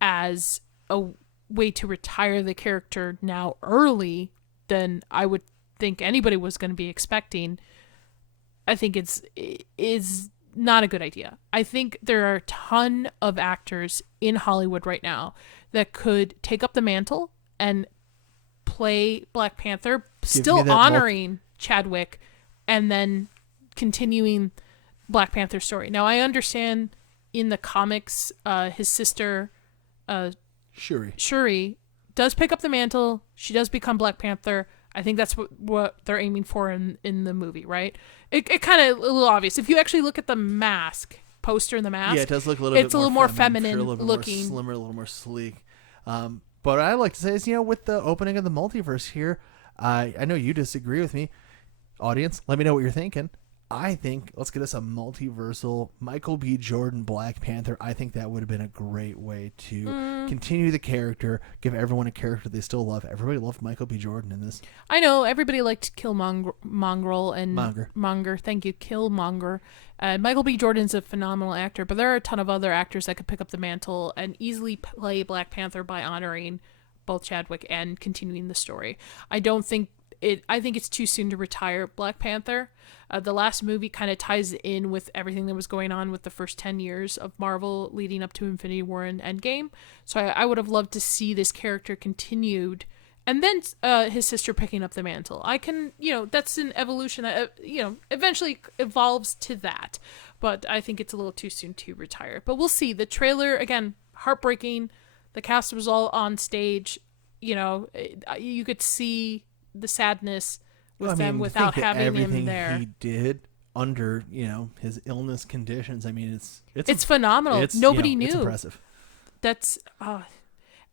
as a way to retire the character now early than I would think anybody was going to be expecting, I think is not a good idea. I think there are a ton of actors in Hollywood right now that could take up the mantle and play Black Panther, still honoring Chadwick and then continuing Black Panther's story. Now, I understand in the comics, his sister, Shuri, does pick up the mantle. She does become Black Panther. I think that's what they're aiming for in the movie, right? It kind of a little obvious. If you actually look at the mask, poster in the mask. Yeah, it does look a little bit more feminine a little looking. More slimmer, a little more sleek. But what I like to say is, with the opening of the multiverse here, I know you disagree with me. Audience, let me know what you're thinking. I think let's get us a multiversal Michael B. Jordan Black Panther. I think that would have been a great way to continue the character, give everyone a character they still love. Everybody loved Michael B. Jordan in this. I know everybody liked Killmonger and Monger. Thank you, Killmonger. Michael B. Jordan's a phenomenal actor, but there are a ton of other actors that could pick up the mantle and easily play Black Panther by honoring both Chadwick and continuing the story. I think it's too soon to retire Black Panther. The last movie kind of ties in with everything that was going on with the first 10 years of Marvel leading up to Infinity War and Endgame. So I would have loved to see this character continued and then his sister picking up the mantle. I can, that's an evolution that, eventually evolves to that. But I think it's a little too soon to retire. But we'll see. The trailer, again, heartbreaking. The cast was all on stage. You could see the sadness with them without having him there. Everything he did under, his illness conditions. I mean, it's phenomenal. Nobody knew. It's impressive. That's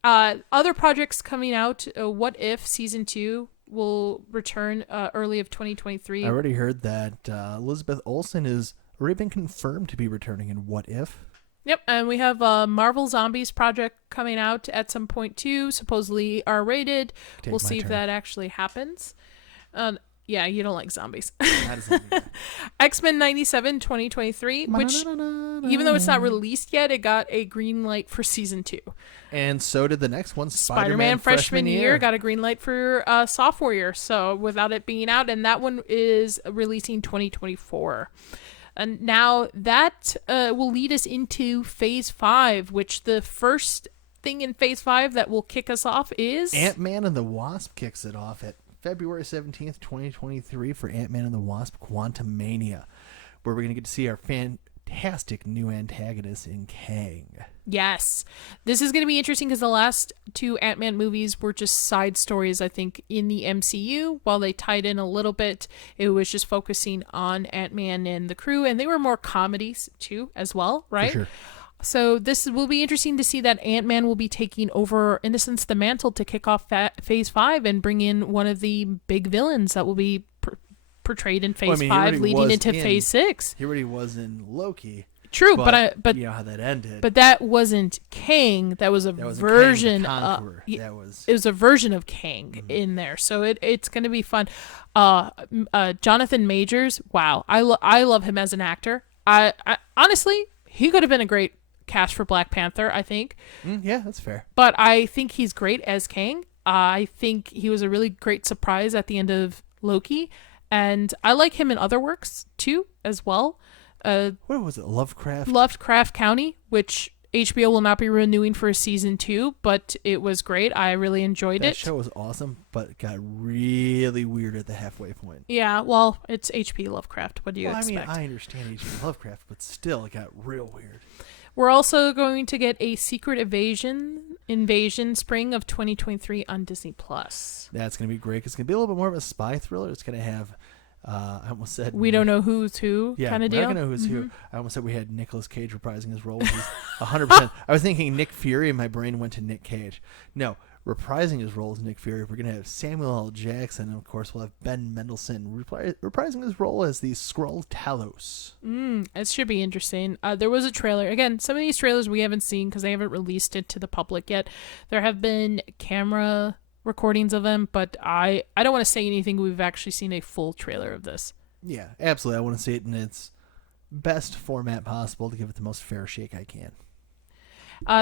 other projects coming out. What If Season 2 will return early of 2023. I already heard that Elizabeth Olsen has already been confirmed to be returning in What If. Yep, and we have a Marvel Zombies project coming out at some point too, supposedly R-rated. We'll see if that actually happens. Yeah, you don't like zombies. X-Men 97 2023, which, even though it's not released yet, it got a green light for Season 2. And so did the next one, Spider-Man Freshman Year, got a green light for sophomore year, so without it being out, and that one is releasing 2024. And now that will lead us into Phase 5, which the first thing in Phase 5 that will kick us off is... Ant-Man and the Wasp kicks it off at February 17th, 2023 for Ant-Man and the Wasp Quantumania, where we're going to get to see our fantastic new antagonist in Kang. Yes. This is going to be interesting because the last two Ant-Man movies were just side stories, I think, in the MCU. While they tied in a little bit, it was just focusing on Ant-Man and the crew, and they were more comedies too, as well, right? For sure. So this will be interesting to see that Ant-Man will be taking over, in a sense, the mantle to kick off Phase 5 and bring in one of the big villains that will be portrayed in Phase 5 leading into Phase 6. He already was in Loki. True, but you know how that ended. But that wasn't Kang. That was a version. It was a version of Kang in there. So it's going to be fun. Jonathan Majors. Wow, I love him as an actor. I honestly, he could have been a great cast for Black Panther, I think. Yeah, that's fair. But I think he's great as Kang. I think he was a really great surprise at the end of Loki, and I like him in other works too, as well. What was it? Lovecraft County, which HBO will not be renewing for Season 2, but it was great. I really enjoyed it. That show was awesome, but it got really weird at the halfway point. Yeah, well, it's H.P. Lovecraft. What do you expect? I mean, I understand H.P. Lovecraft, but still, it got real weird. We're also going to get a Secret Invasion spring of 2023 on Disney+. That's going to be great. It's going to be a little bit more of a spy thriller. It's going to have... I almost said we don't know who's who kind of deal. Yeah, we're not gonna know who's who. I almost said we had Nicolas Cage reprising his role, which is 100%. I was thinking Nick Fury, and my brain went to Nick Cage. No, reprising his role as Nick Fury. We're gonna have Samuel L. Jackson, and of course we'll have Ben Mendelsohn reprising his role as the Skrull Talos. It should be interesting. There was a trailer. Again, some of these trailers we haven't seen because they haven't released it to the public yet. There have been camera recordings of them, but I don't want to say anything. We've actually seen a full trailer of this. Yeah, absolutely. I want to see it in its best format possible to give it the most fair shake I can.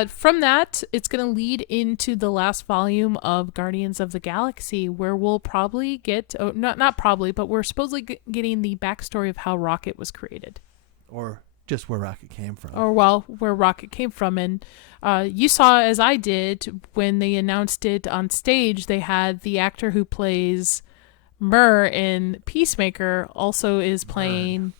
From that, it's going to lead into the last volume of Guardians of the Galaxy, where we'll probably get, not probably, but we're supposedly getting the backstory of how Rocket was created. Or just where Rocket came from. Or, well, where Rocket came from. And you saw, as I did, when they announced it on stage, they had the actor who plays Myrrh in Peacemaker also is playing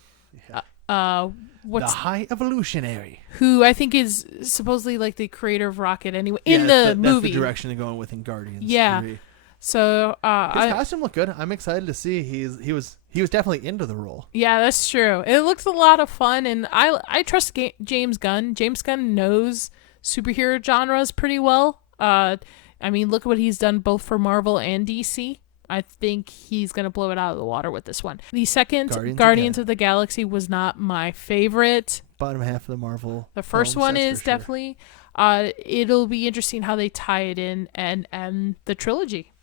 the High Evolutionary, who I think is supposedly like the creator of Rocket anyway yeah, in that's the movie. That's the direction they're going with in Guardians. Yeah. 3. So his costume looked good. I'm excited to see he was definitely into the role. Yeah, that's true. It looks a lot of fun, and I trust James Gunn. James Gunn knows superhero genres pretty well. I mean, look at what he's done both for Marvel and DC. I think he's going to blow it out of the water with this one. The second Guardians of the Galaxy was not my favorite. Bottom half of the Marvel. The first films, one is for sure. definitely. It'll be interesting how they tie it in and the trilogy.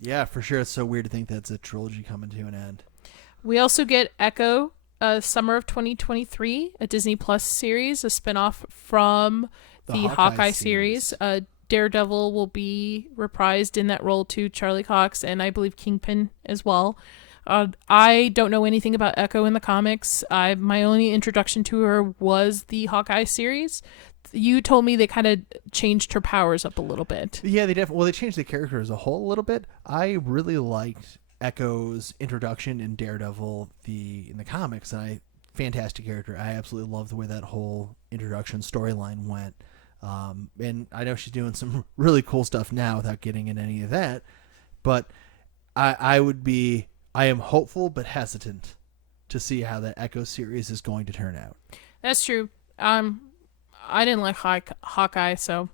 Yeah, for sure. It's so weird to think that's a trilogy coming to an end. We also get Echo, summer of 2023, a Disney Plus series, a spinoff from the Hawkeye series. Daredevil will be reprised in that role too, Charlie Cox, and I believe Kingpin as well. I don't know anything about Echo in the comics. My only introduction to her was the Hawkeye series. You told me they kind of changed her powers up a little bit. Yeah, they changed the character as a whole a little bit. I really liked Echo's introduction in Daredevil in the comics, and fantastic character. I absolutely love the way that whole introduction storyline went. And I know she's doing some really cool stuff now without getting in any of that, but I am hopeful but hesitant to see how that Echo series is going to turn out. That's true. I didn't like Hawkeye, so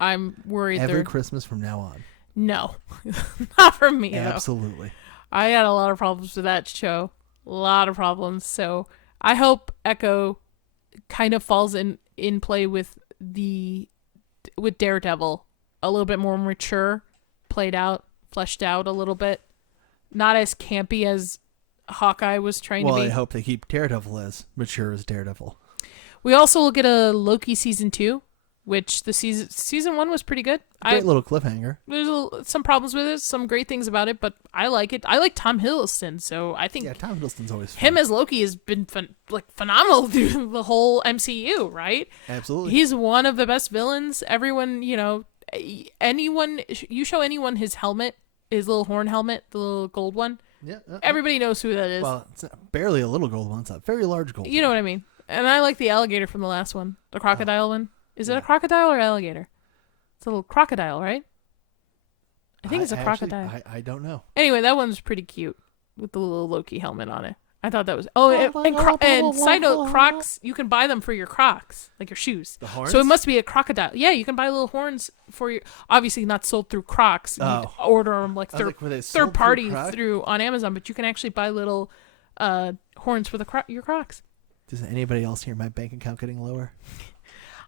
I'm worried. Every Christmas from now on. No, not for me. Absolutely. Though. I had a lot of problems with that show. A lot of problems. So I hope Echo kind of falls in play with Daredevil, a little bit more mature, played out, fleshed out a little bit, not as campy as Hawkeye was trying to be. Well, I hope they keep Daredevil as mature as Daredevil. We also will get a Loki season 2, which the season 1 was pretty good. Great little cliffhanger. There's some problems with it, some great things about it, but I like it. I like Tom Hiddleston, so I think Tom Hiddleston's always fun. Him as Loki has been phenomenal through the whole MCU, right? Absolutely. He's one of the best villains. Everyone, you show anyone his helmet, his little horn helmet, the little gold one. Yeah. Everybody knows who that is. Well, it's barely a little gold one. It's a very large gold one. You know what I mean? And I like the alligator from the last one, the crocodile one. Is it a crocodile or alligator? It's a little crocodile, right? I think it's a crocodile. I don't know. Anyway, that one's pretty cute with the little Loki helmet on it. I thought that was... and side note, Crocs, you can buy them for your Crocs, like your shoes. The horns? So it must be a crocodile. Yeah, you can buy little horns for your... Obviously not sold through Crocs. You order them like third party through on Amazon, but you can actually buy little horns for your Crocs. Does anybody else hear my bank account getting lower?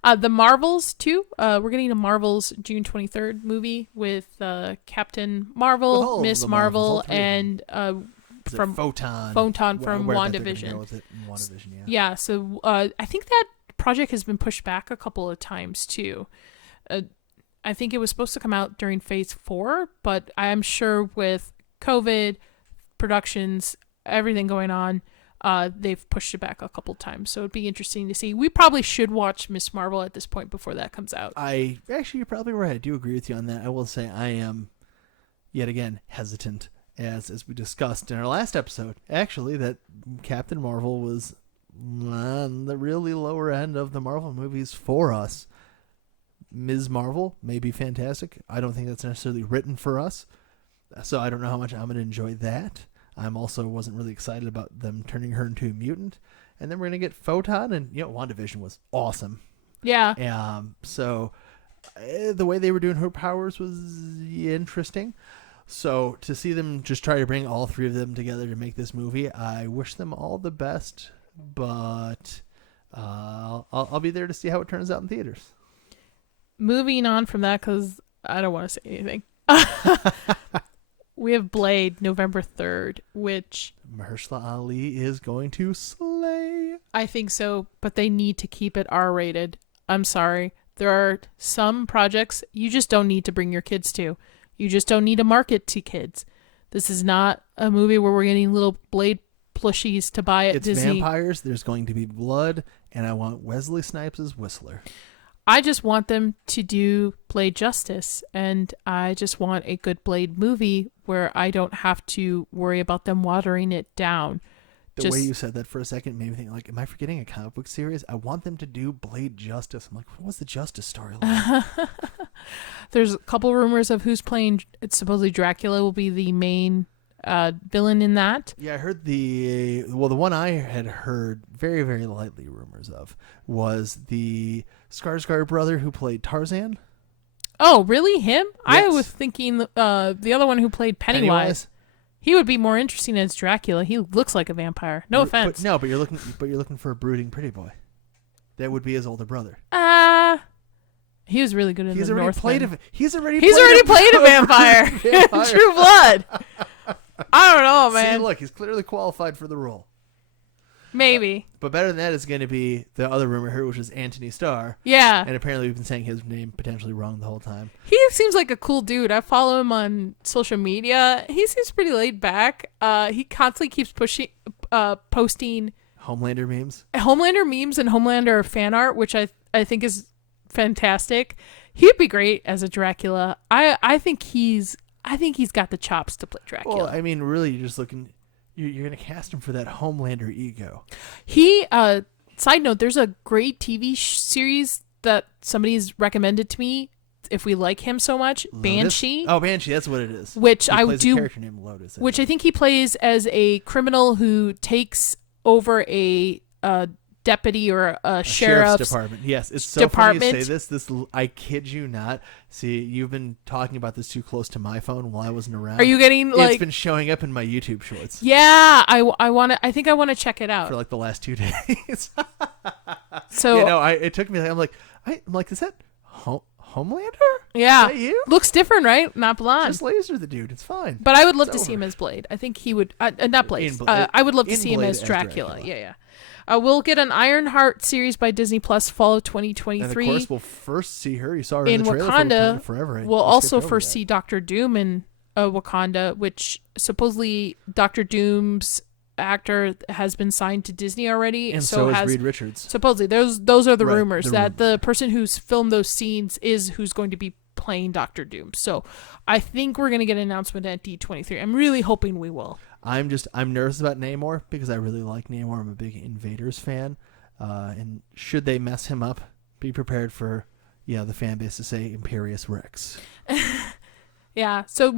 The Marvels, too. We're getting a Marvels June 23rd movie with Captain Marvel, Miss Marvel, and from Photon from WandaVision. Yeah, so I think that project has been pushed back a couple of times, too. I think it was supposed to come out during Phase 4, but I'm sure with COVID, productions, everything going on, they've pushed it back a couple times, so it'd be interesting to see. We probably should watch Miss Marvel at this point before that comes out. You're probably right. I do agree with you on that. I will say I am, yet again, hesitant, as we discussed in our last episode, actually, that Captain Marvel was on the really lower end of the Marvel movies for us. Ms. Marvel may be fantastic. I don't think that's necessarily written for us, so I don't know how much I'm going to enjoy that. I'm also wasn't really excited about them turning her into a mutant. And then we're going to get Photon, and WandaVision was awesome. Yeah. So the way they were doing her powers was interesting. So to see them just try to bring all three of them together to make this movie, I wish them all the best, but I'll be there to see how it turns out in theaters. Moving on from that, because I don't want to say anything. We have Blade, November 3rd, which... Mahershala Ali is going to slay. I think so, but they need to keep it R-rated. I'm sorry. There are some projects you just don't need to bring your kids to. You just don't need to market to kids. This is not a movie where we're getting little Blade plushies to buy at It's Disney. vampires. There's going to be blood, and I want Wesley Snipes as Whistler. I just want them to do Blade justice, and I just want a good Blade movie where I don't have to worry about them watering it down. The way you said that for a second made me think, like, am I forgetting a comic book series? I want them to do Blade Justice. I'm like, what was the Justice storyline? There's a couple rumors of who's playing. It's supposedly Dracula will be the main villain in that. Yeah, I heard the one I had heard very, very lightly rumors of was the Skarsgård brother who played Tarzan. Oh, really? Him? Yes. I was thinking the other one who played Pennywise. He would be more interesting as Dracula. He looks like a vampire. No offense. But you're looking for a brooding pretty boy. That would be his older brother. He was really good in the Northman. He's already played a vampire. True Blood. I don't know, man. See, look, he's clearly qualified for the role. Maybe. But better than that is going to be the other rumor here, which is Anthony Starr. Yeah. And apparently we've been saying his name potentially wrong the whole time. He seems like a cool dude. I follow him on social media. He seems pretty laid back. He constantly keeps posting Homelander memes. Homelander memes and Homelander fan art, which I think is fantastic. He'd be great as a Dracula. I think he's got the chops to play Dracula. Well, I mean, really, you're just looking. You're going to cast him for that Homelander ego. He, side note, there's a great TV series that somebody's recommended to me if we like him so much. Lotus? Banshee. Oh, Banshee, that's what it is. Which he I plays do. A character named Lotus. Which I think he plays as a criminal who takes over a deputy or a sheriff's department. Yes, it's so department. funny you say this. I kid you not. See, you've been talking about this too close to my phone while I wasn't around. Are you getting like? It's been showing up in my YouTube shorts. Yeah, I think I want to check it out for like the last 2 days. So it took me. I'm like, is that Homelander? Yeah, is that you? Looks different, right? Not blonde. Just laser the dude. It's fine. But I would love to see him as Blade. I think he would. Not Blade. I would love to see him as Dracula. Yeah. We'll get an Ironheart series by Disney Plus fall of 2023. And of course, we'll first see her. You saw her in the trailer Wakanda. For Forever. We'll also first see Doctor Doom in Wakanda, which supposedly Doctor Doom's actor has been signed to Disney already, and so has Reed Richards. Supposedly, those are the rumors that the person who's filmed those scenes is who's going to be playing Doctor Doom. So I think we're going to get an announcement at D23. I'm really hoping we will. I'm nervous about Namor because I really like Namor. I'm a big Invaders fan. And should they mess him up, be prepared for the fan base to say Imperious Rex. Yeah, so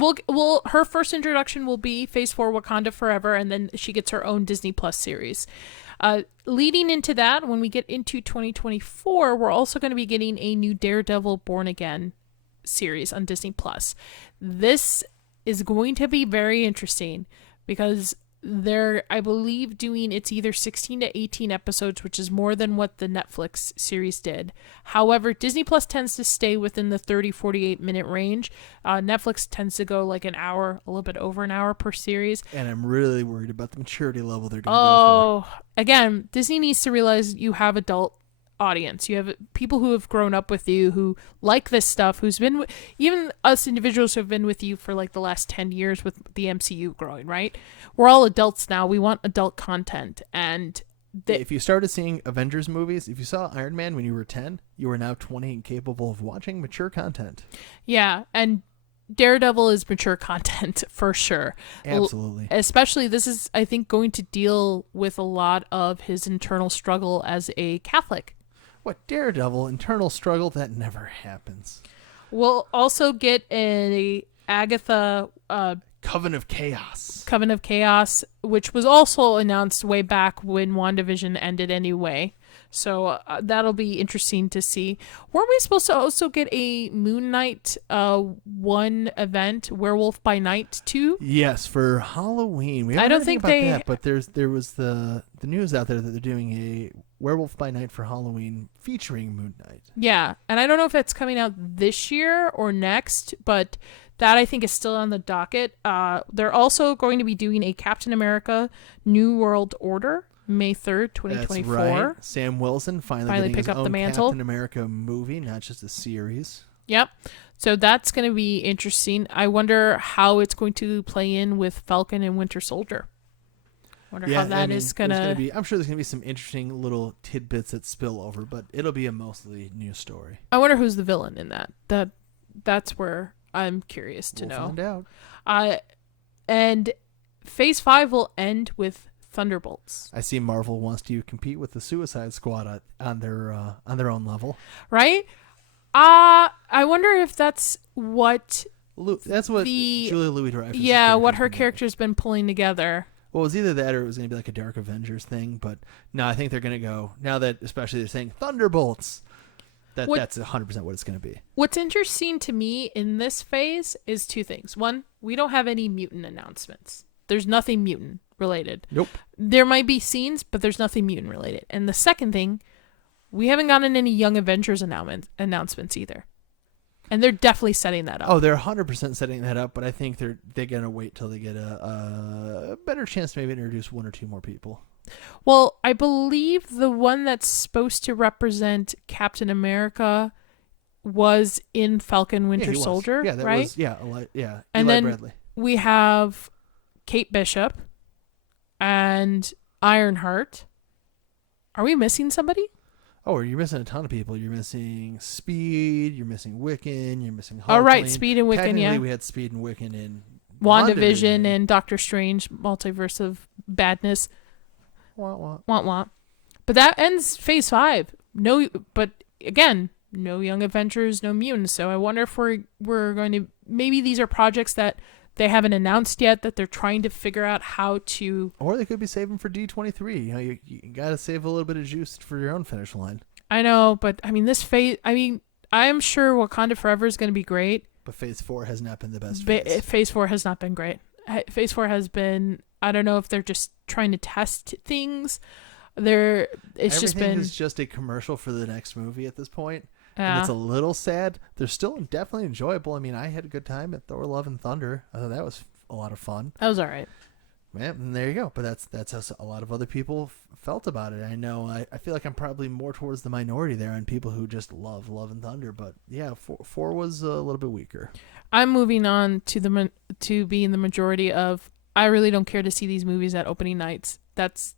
her first introduction will be Phase 4 Wakanda Forever, and then she gets her own Disney Plus series. Leading into that, when we get into 2024, we're also going to be getting a new Daredevil Born Again series on Disney Plus. This is going to be very interesting because they're, I believe, doing it's either 16 to 18 episodes, which is more than what the Netflix series did. However, Disney Plus tends to stay within the 30-48 minute range. Netflix tends to go like an hour, a little bit over an hour per series. And I'm really worried about the maturity level they're going to go for. Again, Disney needs to realize you have adult audience. You have people who have grown up with you, who like this stuff, who's been even us individuals who have been with you for like the last 10 years with the MCU growing, right? We're all adults now. We want adult content. And if you started seeing Avengers movies, if you saw Iron Man when you were 10, you are now 20 and capable of watching mature content. Yeah, and Daredevil is mature content for sure. Absolutely. Especially this is, I think, going to deal with a lot of his internal struggle as a Catholic. What, Daredevil, internal struggle? That never happens. We'll also get a Agatha Coven of Chaos. Coven of Chaos, which was also announced way back when WandaVision ended anyway. So that'll be interesting to see. Weren't we supposed to also get a Moon Knight 1 event, Werewolf by Night 2? Yes, for Halloween. We haven't heard anything about that, but there was the news out there that they're doing a Werewolf by Night for Halloween featuring Moon Knight. Yeah, and I don't know if it's coming out this year or next, but that I think is still on the docket. They're also going to be doing a Captain America New World Order, May 3rd, 2024. That's right. Sam Wilson finally pick his up own the mantle. Captain America movie, not just a series. Yep. So that's going to be interesting. I wonder how it's going to play in with Falcon and Winter Soldier. Wonder how that is gonna be. I'm sure there's gonna be some interesting little tidbits that spill over, but it'll be a mostly new story. I wonder who's the villain in that. That's where I'm curious to We'll know. find out. And Phase 5 will end with Thunderbolts, I see Marvel wants to compete with the Suicide Squad on their own level. right? I wonder if that's what That's what the Julia Louis-Dreyfus. what her character's been pulling together. Well, it was either that or it was going to be like a Dark Avengers thing. But no, I think they're going to go now that especially they're saying Thunderbolts. That's 100% what it's going to be. What's interesting to me in this phase is two things. One, we don't have any mutant announcements. There's nothing mutant related. Nope. There might be scenes, but there's nothing mutant related. And the second thing, we haven't gotten any Young Avengers announcements either. And they're definitely setting that up. Oh, they're 100% setting that up, but I think they're going to wait till they get a better chance to maybe introduce one or two more people. Well, I believe the one that's supposed to represent Captain America was in Falcon Winter Soldier, yeah, that right? Was, yeah, yeah. And Eli then Bradley. we have Kate Bishop and Ironheart. Are we missing somebody? Oh, you're missing a ton of people. You're missing Speed. You're missing Wiccan. You're missing. Oh, right, Hulkling. Speed and Wiccan. Technically, Yeah, we had Speed and Wiccan in WandaVision and Doctor Strange, Multiverse of Badness. Wah. Want. But that ends Phase 5. No, but again, no Young Avengers, no mutants. So I wonder if we're going to, maybe these are projects that they haven't announced yet that they're trying to figure out how to. Or they could be saving for D23. You know, you got to save a little bit of juice for your own finish line. I know, but I mean, this phase. I mean, I am sure Wakanda Forever is going to be great. But Phase 4 has not been the best. Phase 4 has not been great. Phase 4 has been. I don't know if they're just trying to test things. Everything is just a commercial for the next movie at this point. Yeah. And it's a little sad. They're still definitely enjoyable. I mean, I had a good time at Thor: Love and Thunder. I thought that was a lot of fun. That was all right. Man, and there you go. But that's how a lot of other people felt about it. I know. I feel like I'm probably more towards the minority there on people who just love Love and Thunder. But yeah, four was a little bit weaker. I'm moving on to being the majority of. I really don't care to see these movies at opening nights. That's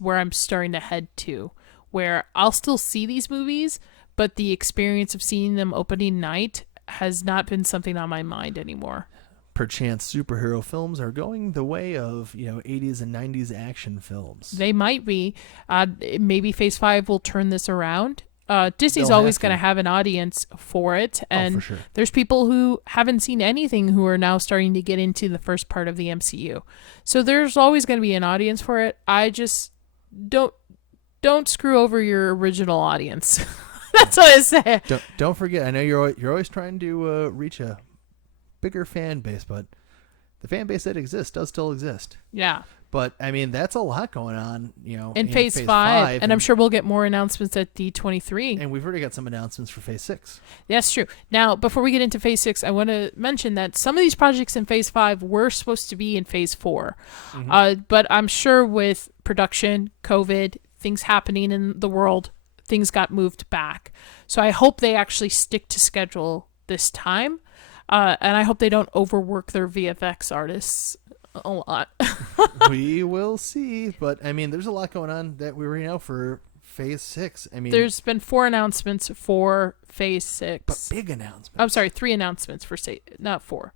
where I'm starting to head to, where I'll still see these movies, but the experience of seeing them opening night has not been something on my mind anymore. Perchance superhero films are going the way of 80s and 90s action films. They might be. Maybe Phase 5 will turn this around. Disney's They'll always have going to to. have an audience for it, and for sure. there's people who haven't seen anything who are now starting to get into the first part of the MCU. So there's always going to be an audience for it. I just don't screw over your original audience. That's what I say. Don't forget. I know you're always trying to reach a bigger fan base, but the fan base that exists does still exist. Yeah. But I mean, that's a lot going on, In Phase 5, and I'm sure we'll get more announcements at D23. And we've already got some announcements for Phase 6. That's true. Now, before we get into Phase 6, I want to mention that some of these projects in Phase 5 were supposed to be in Phase 4. Mm-hmm. But I'm sure with production, COVID, things happening in the world, things got moved back. So I hope they actually stick to schedule this time. And I hope they don't overwork their VFX artists a lot. We will see. But I mean, there's a lot going on that we already know for Phase 6. I mean, There's been 4 announcements for Phase 6. but big announcements. I'm sorry, 3 announcements for not 4.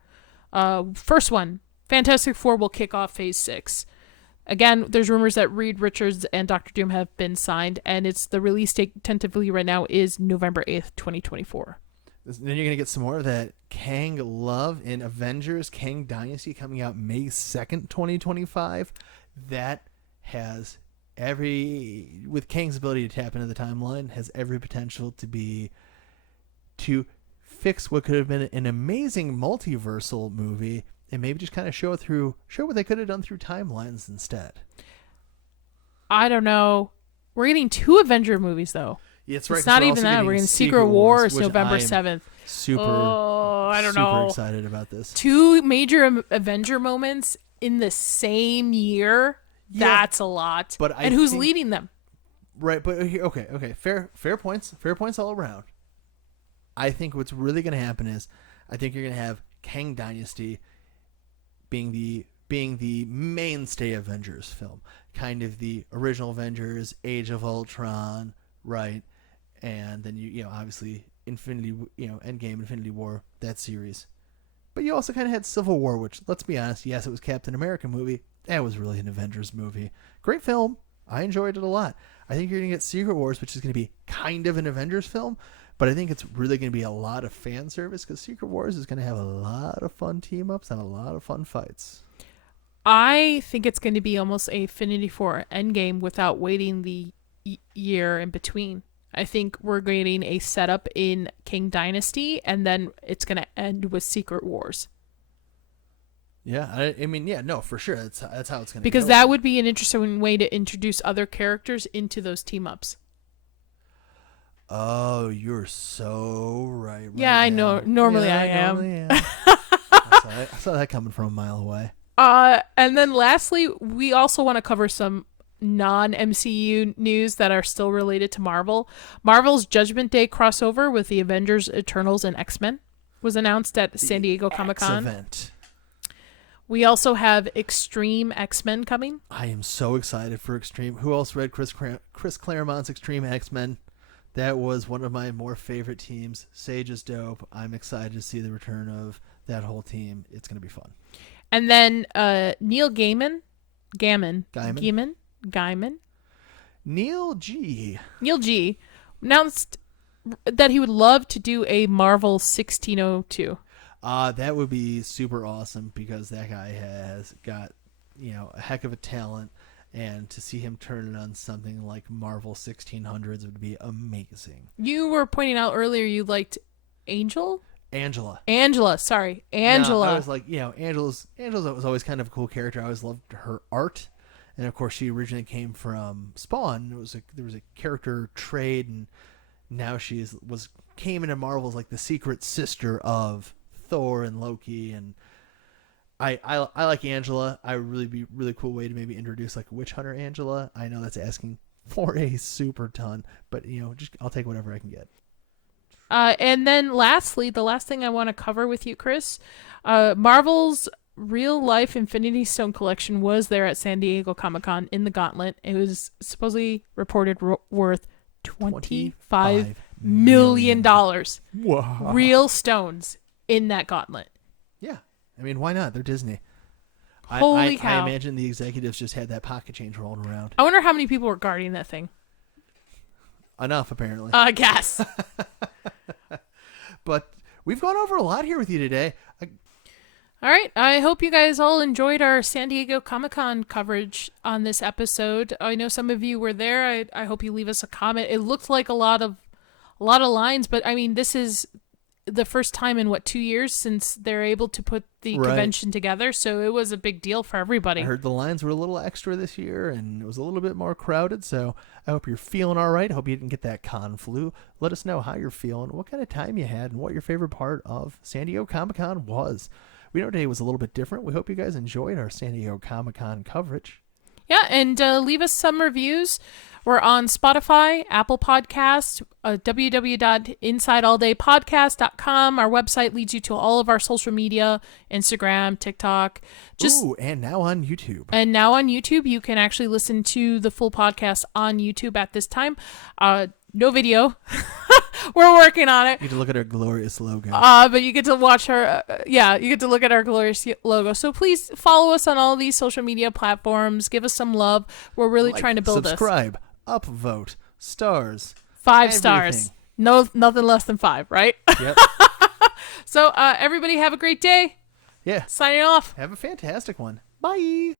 First one, Fantastic Four will kick off Phase 6. Again, there's rumors that Reed Richards and Dr. Doom have been signed, and it's the release date tentatively right now is November 8th, 2024. Then you're going to get some more of that Kang love in Avengers Kang Dynasty coming out May 2nd, 2025. That has with Kang's ability to tap into the timeline, has every potential to fix what could have been an amazing multiversal movie and maybe just kind of show what they could have done through timelines instead. I don't know. We're getting 2 Avenger movies, though. Yeah, it's right. It's not even that. We're getting Secret Wars which November I'm 7th. I don't super know. excited about this. 2 major Avenger moments in the same year. Yeah, That's a lot. but and who's leading them? Right, but okay. Fair points all around. I think what's really going to happen is I think you're going to have Kang Dynasty being the being the mainstay Avengers film, kind of the original Avengers, Age of Ultron, right? And then you know, obviously Endgame, Infinity War, that series. But you also kind of had Civil War, which, let's be honest, yes, it was Captain America movie. That was really an Avengers movie. Great film. I enjoyed it a lot. I think you're going to get Secret Wars, which is going to be kind of an Avengers film, but I think it's really going to be a lot of fan service because Secret Wars is going to have a lot of fun team-ups and a lot of fun fights. I think it's going to be almost a Infinity War Endgame without waiting the year in between. I think we're getting a setup in King Dynasty, and then it's going to end with Secret Wars. Yeah, I mean, yeah, no, for sure. That's how it's going to go. Because that would be an interesting way to introduce other characters into those team-ups. Oh, you're so right. Yeah, I know. Normally I am. Normally am. I saw that coming from a mile away. And then lastly, we also want to cover some non-MCU news that are still related to Marvel. Marvel's Judgment Day crossover with the Avengers, Eternals, and X-Men was announced at San Diego Comic-Con. Event. We also have Extreme X-Men coming. I am so excited for Extreme. Who else read Chris Claremont's Extreme X-Men? That was one of my more favorite teams. Sage is dope. I'm excited to see the return of that whole team. It's going to be fun. And then Neil Gaiman Neil G. announced that he would love to do a Marvel 1602. That would be super awesome because that guy has got, a heck of a talent, and to see him turn it on something like Marvel 1600s would be amazing. You were pointing out earlier you liked Angela. No, I was like, Angela's was always kind of a cool character. I always loved her art, and of course she originally came from Spawn. There was a character trade, and now came into Marvel as like the secret sister of Thor and Loki, and I like Angela. I would really be really cool way to maybe introduce like a witch hunter Angela. I know that's asking for a super ton, but I'll take whatever I can get. And then lastly, the last thing I want to cover with you, Chris, Marvel's real life Infinity Stone collection was there at San Diego Comic-Con in the Gauntlet. It was supposedly reported worth $25 million. Wow. Real stones in that Gauntlet. Yeah. I mean, why not? They're Disney. Holy cow. I imagine the executives just had that pocket change rolling around. I wonder how many people were guarding that thing. Enough, apparently. I guess. But we've gone over a lot here with you today. All right. I hope you guys all enjoyed our San Diego Comic-Con coverage on this episode. I know some of you were there. I hope you leave us a comment. It looked like a lot of lines, but I mean, this is the first time in 2 years since they're able to put the convention together, so it was a big deal for everybody. I heard the lines were a little extra this year and it was a little bit more crowded, so I hope you're feeling all right. I hope you didn't get that con flu. Let us know how you're feeling, what kind of time you had, and what your favorite part of San Diego Comic-Con was. We know today was a little bit different. We hope you guys enjoyed our San Diego Comic-Con coverage. Yeah, and leave us some reviews. We're on Spotify, Apple Podcasts, www.insidealldaypodcast.com. Our website leads you to all of our social media, Instagram, TikTok. And now on YouTube. And now on YouTube, you can actually listen to the full podcast on YouTube at this time. No video. We're working on it. You get to look at our glorious logo. But you get to watch her. You get to look at our glorious logo. So please follow us on all these social media platforms. Give us some love. We're really trying to build subscribe, upvote, stars. 5 stars. No, nothing less than 5, right? Yep. So everybody have a great day. Yeah. Signing off. Have a fantastic one. Bye.